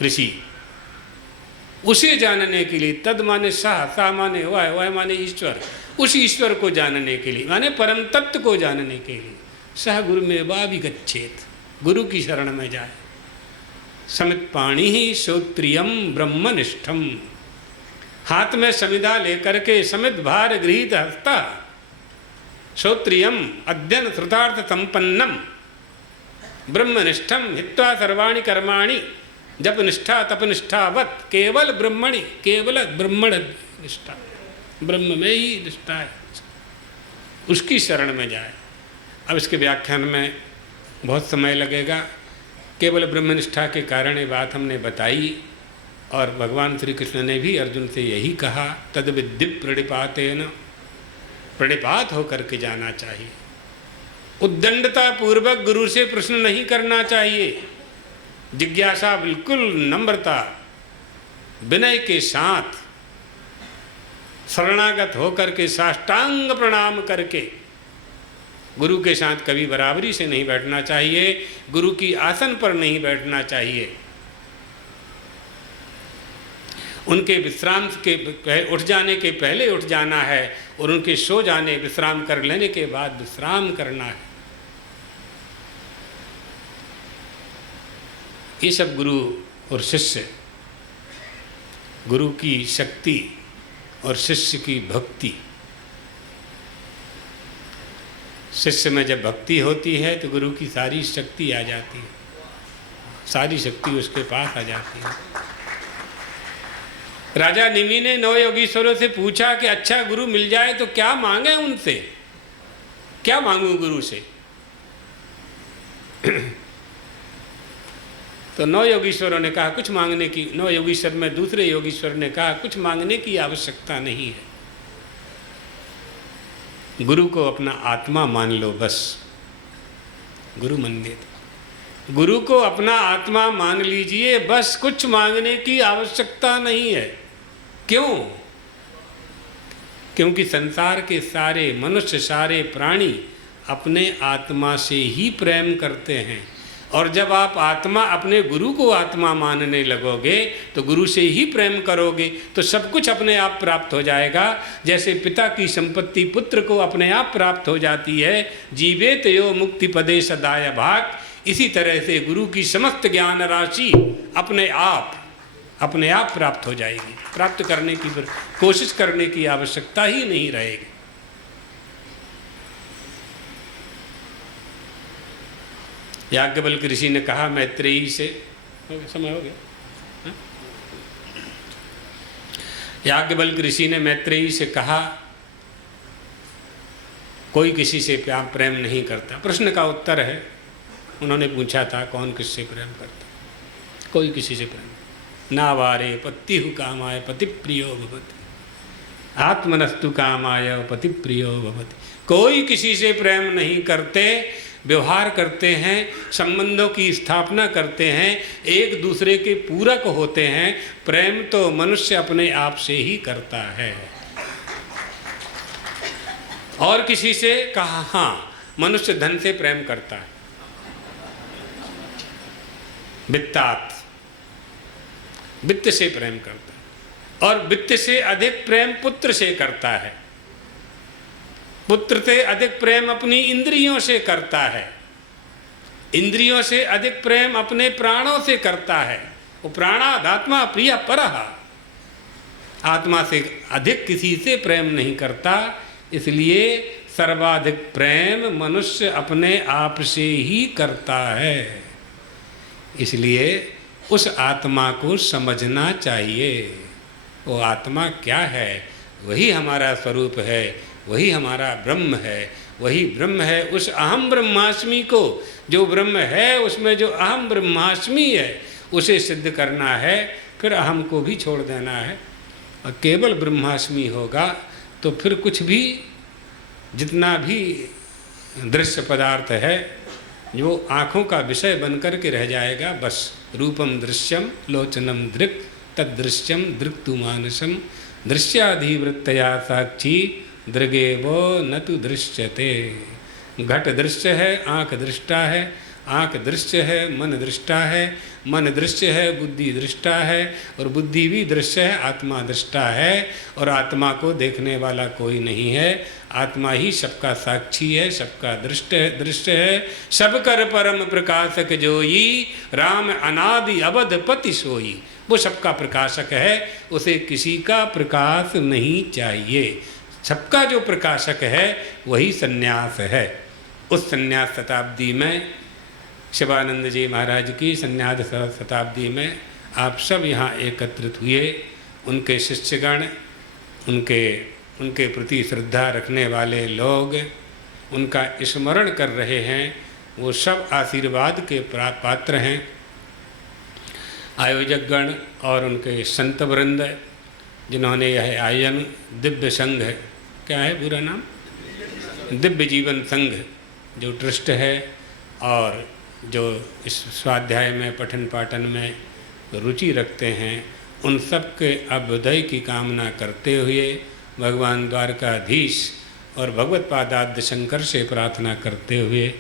ऋषि, उसे जानने के लिए, तद माने सह, सा माने वह माने ईश्वर, उस ईश्वर को जानने के लिए, माने परम तत्व को जानने के लिए, सह गुरु में वाभिगच्छेत, गुरु की शरण में जाए। समित पाणी ही श्रोत्रियम ब्रह्मनिष्ठम, हाथ में समिधा लेकर के समित भार गृहीत हस्ता, श्रोत्रियम अध्ययन श्रुतार्थ संपन्नम ब्रह्मनिष्ठम हित्वा सर्वाणि कर्माणि, जप निष्ठा तप निष्ठावत केवल ब्रह्मणि, केवल ब्रह्मण निष्ठा, ब्रह्म में ही निष्ठा है, उसकी शरण में जाए। अब इसके व्याख्यान में बहुत समय लगेगा, केवल ब्रह्मनिष्ठा के कारण ये बात हमने बताई। और भगवान श्री कृष्ण ने भी अर्जुन से यही कहा, तद विद्धि प्रणिपातेन, प्रणिपात होकर के जाना चाहिए, उद्दंडता पूर्वक गुरु से प्रश्न नहीं करना चाहिए, जिज्ञासा बिल्कुल नम्रता विनय के साथ शरणागत होकर के साष्टांग प्रणाम करके, गुरु के साथ कभी बराबरी से नहीं बैठना चाहिए, गुरु की आसन पर नहीं बैठना चाहिए, उनके विश्राम के उठ जाने के पहले उठ जाना है और उनके सो जाने, विश्राम कर लेने के बाद विश्राम करना है। ये सब गुरु और शिष्य, गुरु की शक्ति और शिष्य की भक्ति, शिष्य में जब भक्ति होती है तो गुरु की सारी शक्ति आ जाती है, सारी शक्ति उसके पास आ जाती है। राजा निमि ने 9 योगीश्वरों से पूछा कि अच्छा गुरु मिल जाए तो क्या मांगे उनसे, क्या मांगू गुरु से। तो 9 योगीश्वरों ने कहा कुछ मांगने की, 9 योगीश्वर में दूसरे योगीश्वर ने कहा कुछ मांगने की आवश्यकता नहीं है, गुरु को अपना आत्मा मान लो बस। गुरु मंदिर, गुरु को अपना आत्मा मान लीजिए बस, कुछ मांगने की आवश्यकता नहीं है। क्यों? क्योंकि संसार के सारे मनुष्य, सारे प्राणी अपने आत्मा से ही प्रेम करते हैं, और जब आप आत्मा अपने गुरु को आत्मा मानने लगोगे तो गुरु से ही प्रेम करोगे तो सब कुछ अपने आप प्राप्त हो जाएगा। जैसे पिता की संपत्ति पुत्र को अपने आप प्राप्त हो जाती है, जीवेत यो मुक्ति पदे सदाय भाग, इसी तरह से गुरु की समस्त ज्ञान राशि अपने आप प्राप्त हो जाएगी। प्राप्त करने की कोशिश करने की आवश्यकता ही नहीं रहेगी। याज्ञवल्क्य ऋषि ने कहा मैत्रेयी से, समय हो गया, याज्ञवल्क्य ऋषि ने मैत्रेयी से कहा कोई किसी से प्रेम नहीं करता। प्रश्न का उत्तर है, उन्होंने पूछा था कौन किससे प्रेम करता, कोई किसी से प्रेम ना वारे पत्तिहु कामाय पति प्रियो भवति, आत्मनस्तु कामाय पति प्रियो भवति। कोई किसी से प्रेम नहीं करते, व्यवहार करते हैं, संबंधों की स्थापना करते हैं, एक दूसरे के पूरक होते हैं। प्रेम तो मनुष्य अपने आप से ही करता है। और किसी से कहा, हाँ मनुष्य धन से प्रेम करता है, वित्त से प्रेम करता है, और वित्त से अधिक प्रेम पुत्र से करता है, पुत्र से अधिक प्रेम अपनी इंद्रियों से करता है, इंद्रियों से अधिक प्रेम अपने प्राणों से करता है। वो प्राणादात्मा प्रिय परः, आत्मा से अधिक किसी से प्रेम नहीं करता। इसलिए सर्वाधिक प्रेम मनुष्य अपने आप से ही करता है। इसलिए उस आत्मा को समझना चाहिए। वो आत्मा क्या है? वही हमारा स्वरूप है, वही हमारा ब्रह्म है, वही ब्रह्म है। उस अहम ब्रह्मास्मि को, जो ब्रह्म है उसमें जो अहम ब्रह्मास्मि है उसे सिद्ध करना है, फिर अहम को भी छोड़ देना है। और केवल ब्रह्मास्मि होगा तो फिर कुछ भी, जितना भी दृश्य पदार्थ है जो आँखों का विषय बनकर के रह जाएगा, बस रूपम दृश्यम लोचनम दृक् तदृश्यम दृक्तु मानसम दृश्याधिवृत्तया साक्षी दृगेवो न तु दृश्यते। घट दृश्य है, आँख दृष्टा है, आँख दृश्य है, मन दृष्टा है, मन दृश्य है, बुद्धि दृष्टा है, और बुद्धि भी दृश्य है, आत्मा दृष्टा है। और आत्मा को देखने वाला कोई नहीं है, आत्मा ही सबका साक्षी है, सबका दृश्य है। सब कर परम प्रकाशक जोई, राम अनादि अवध पति सोई। वो सबका प्रकाशक है, उसे किसी का प्रकाश नहीं चाहिए। सबका जो प्रकाशक है वही सन्यास है। उस सन्यास शताब्दी में, शिवानंद जी महाराज की सन्यास शताब्दी में आप सब यहाँ एकत्रित हुए। उनके शिष्यगण, उनके प्रति श्रद्धा रखने वाले लोग उनका स्मरण कर रहे हैं। वो सब आशीर्वाद के पात्र हैं। आयोजक गण और उनके संत वृंद, जिन्होंने यह आयोजन दिव्य संघ, क्या है पूरा नाम, दिव्य जीवन संघ जो ट्रस्ट है, और जो इस स्वाध्याय में पठन पाठन में रुचि रखते हैं, उन सब के अभ्युदय की कामना करते हुए भगवान द्वारकाधीश और भगवत पादाद्य शंकर से प्रार्थना करते हुए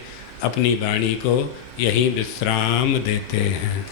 अपनी वाणी को यहीं विश्राम देते हैं।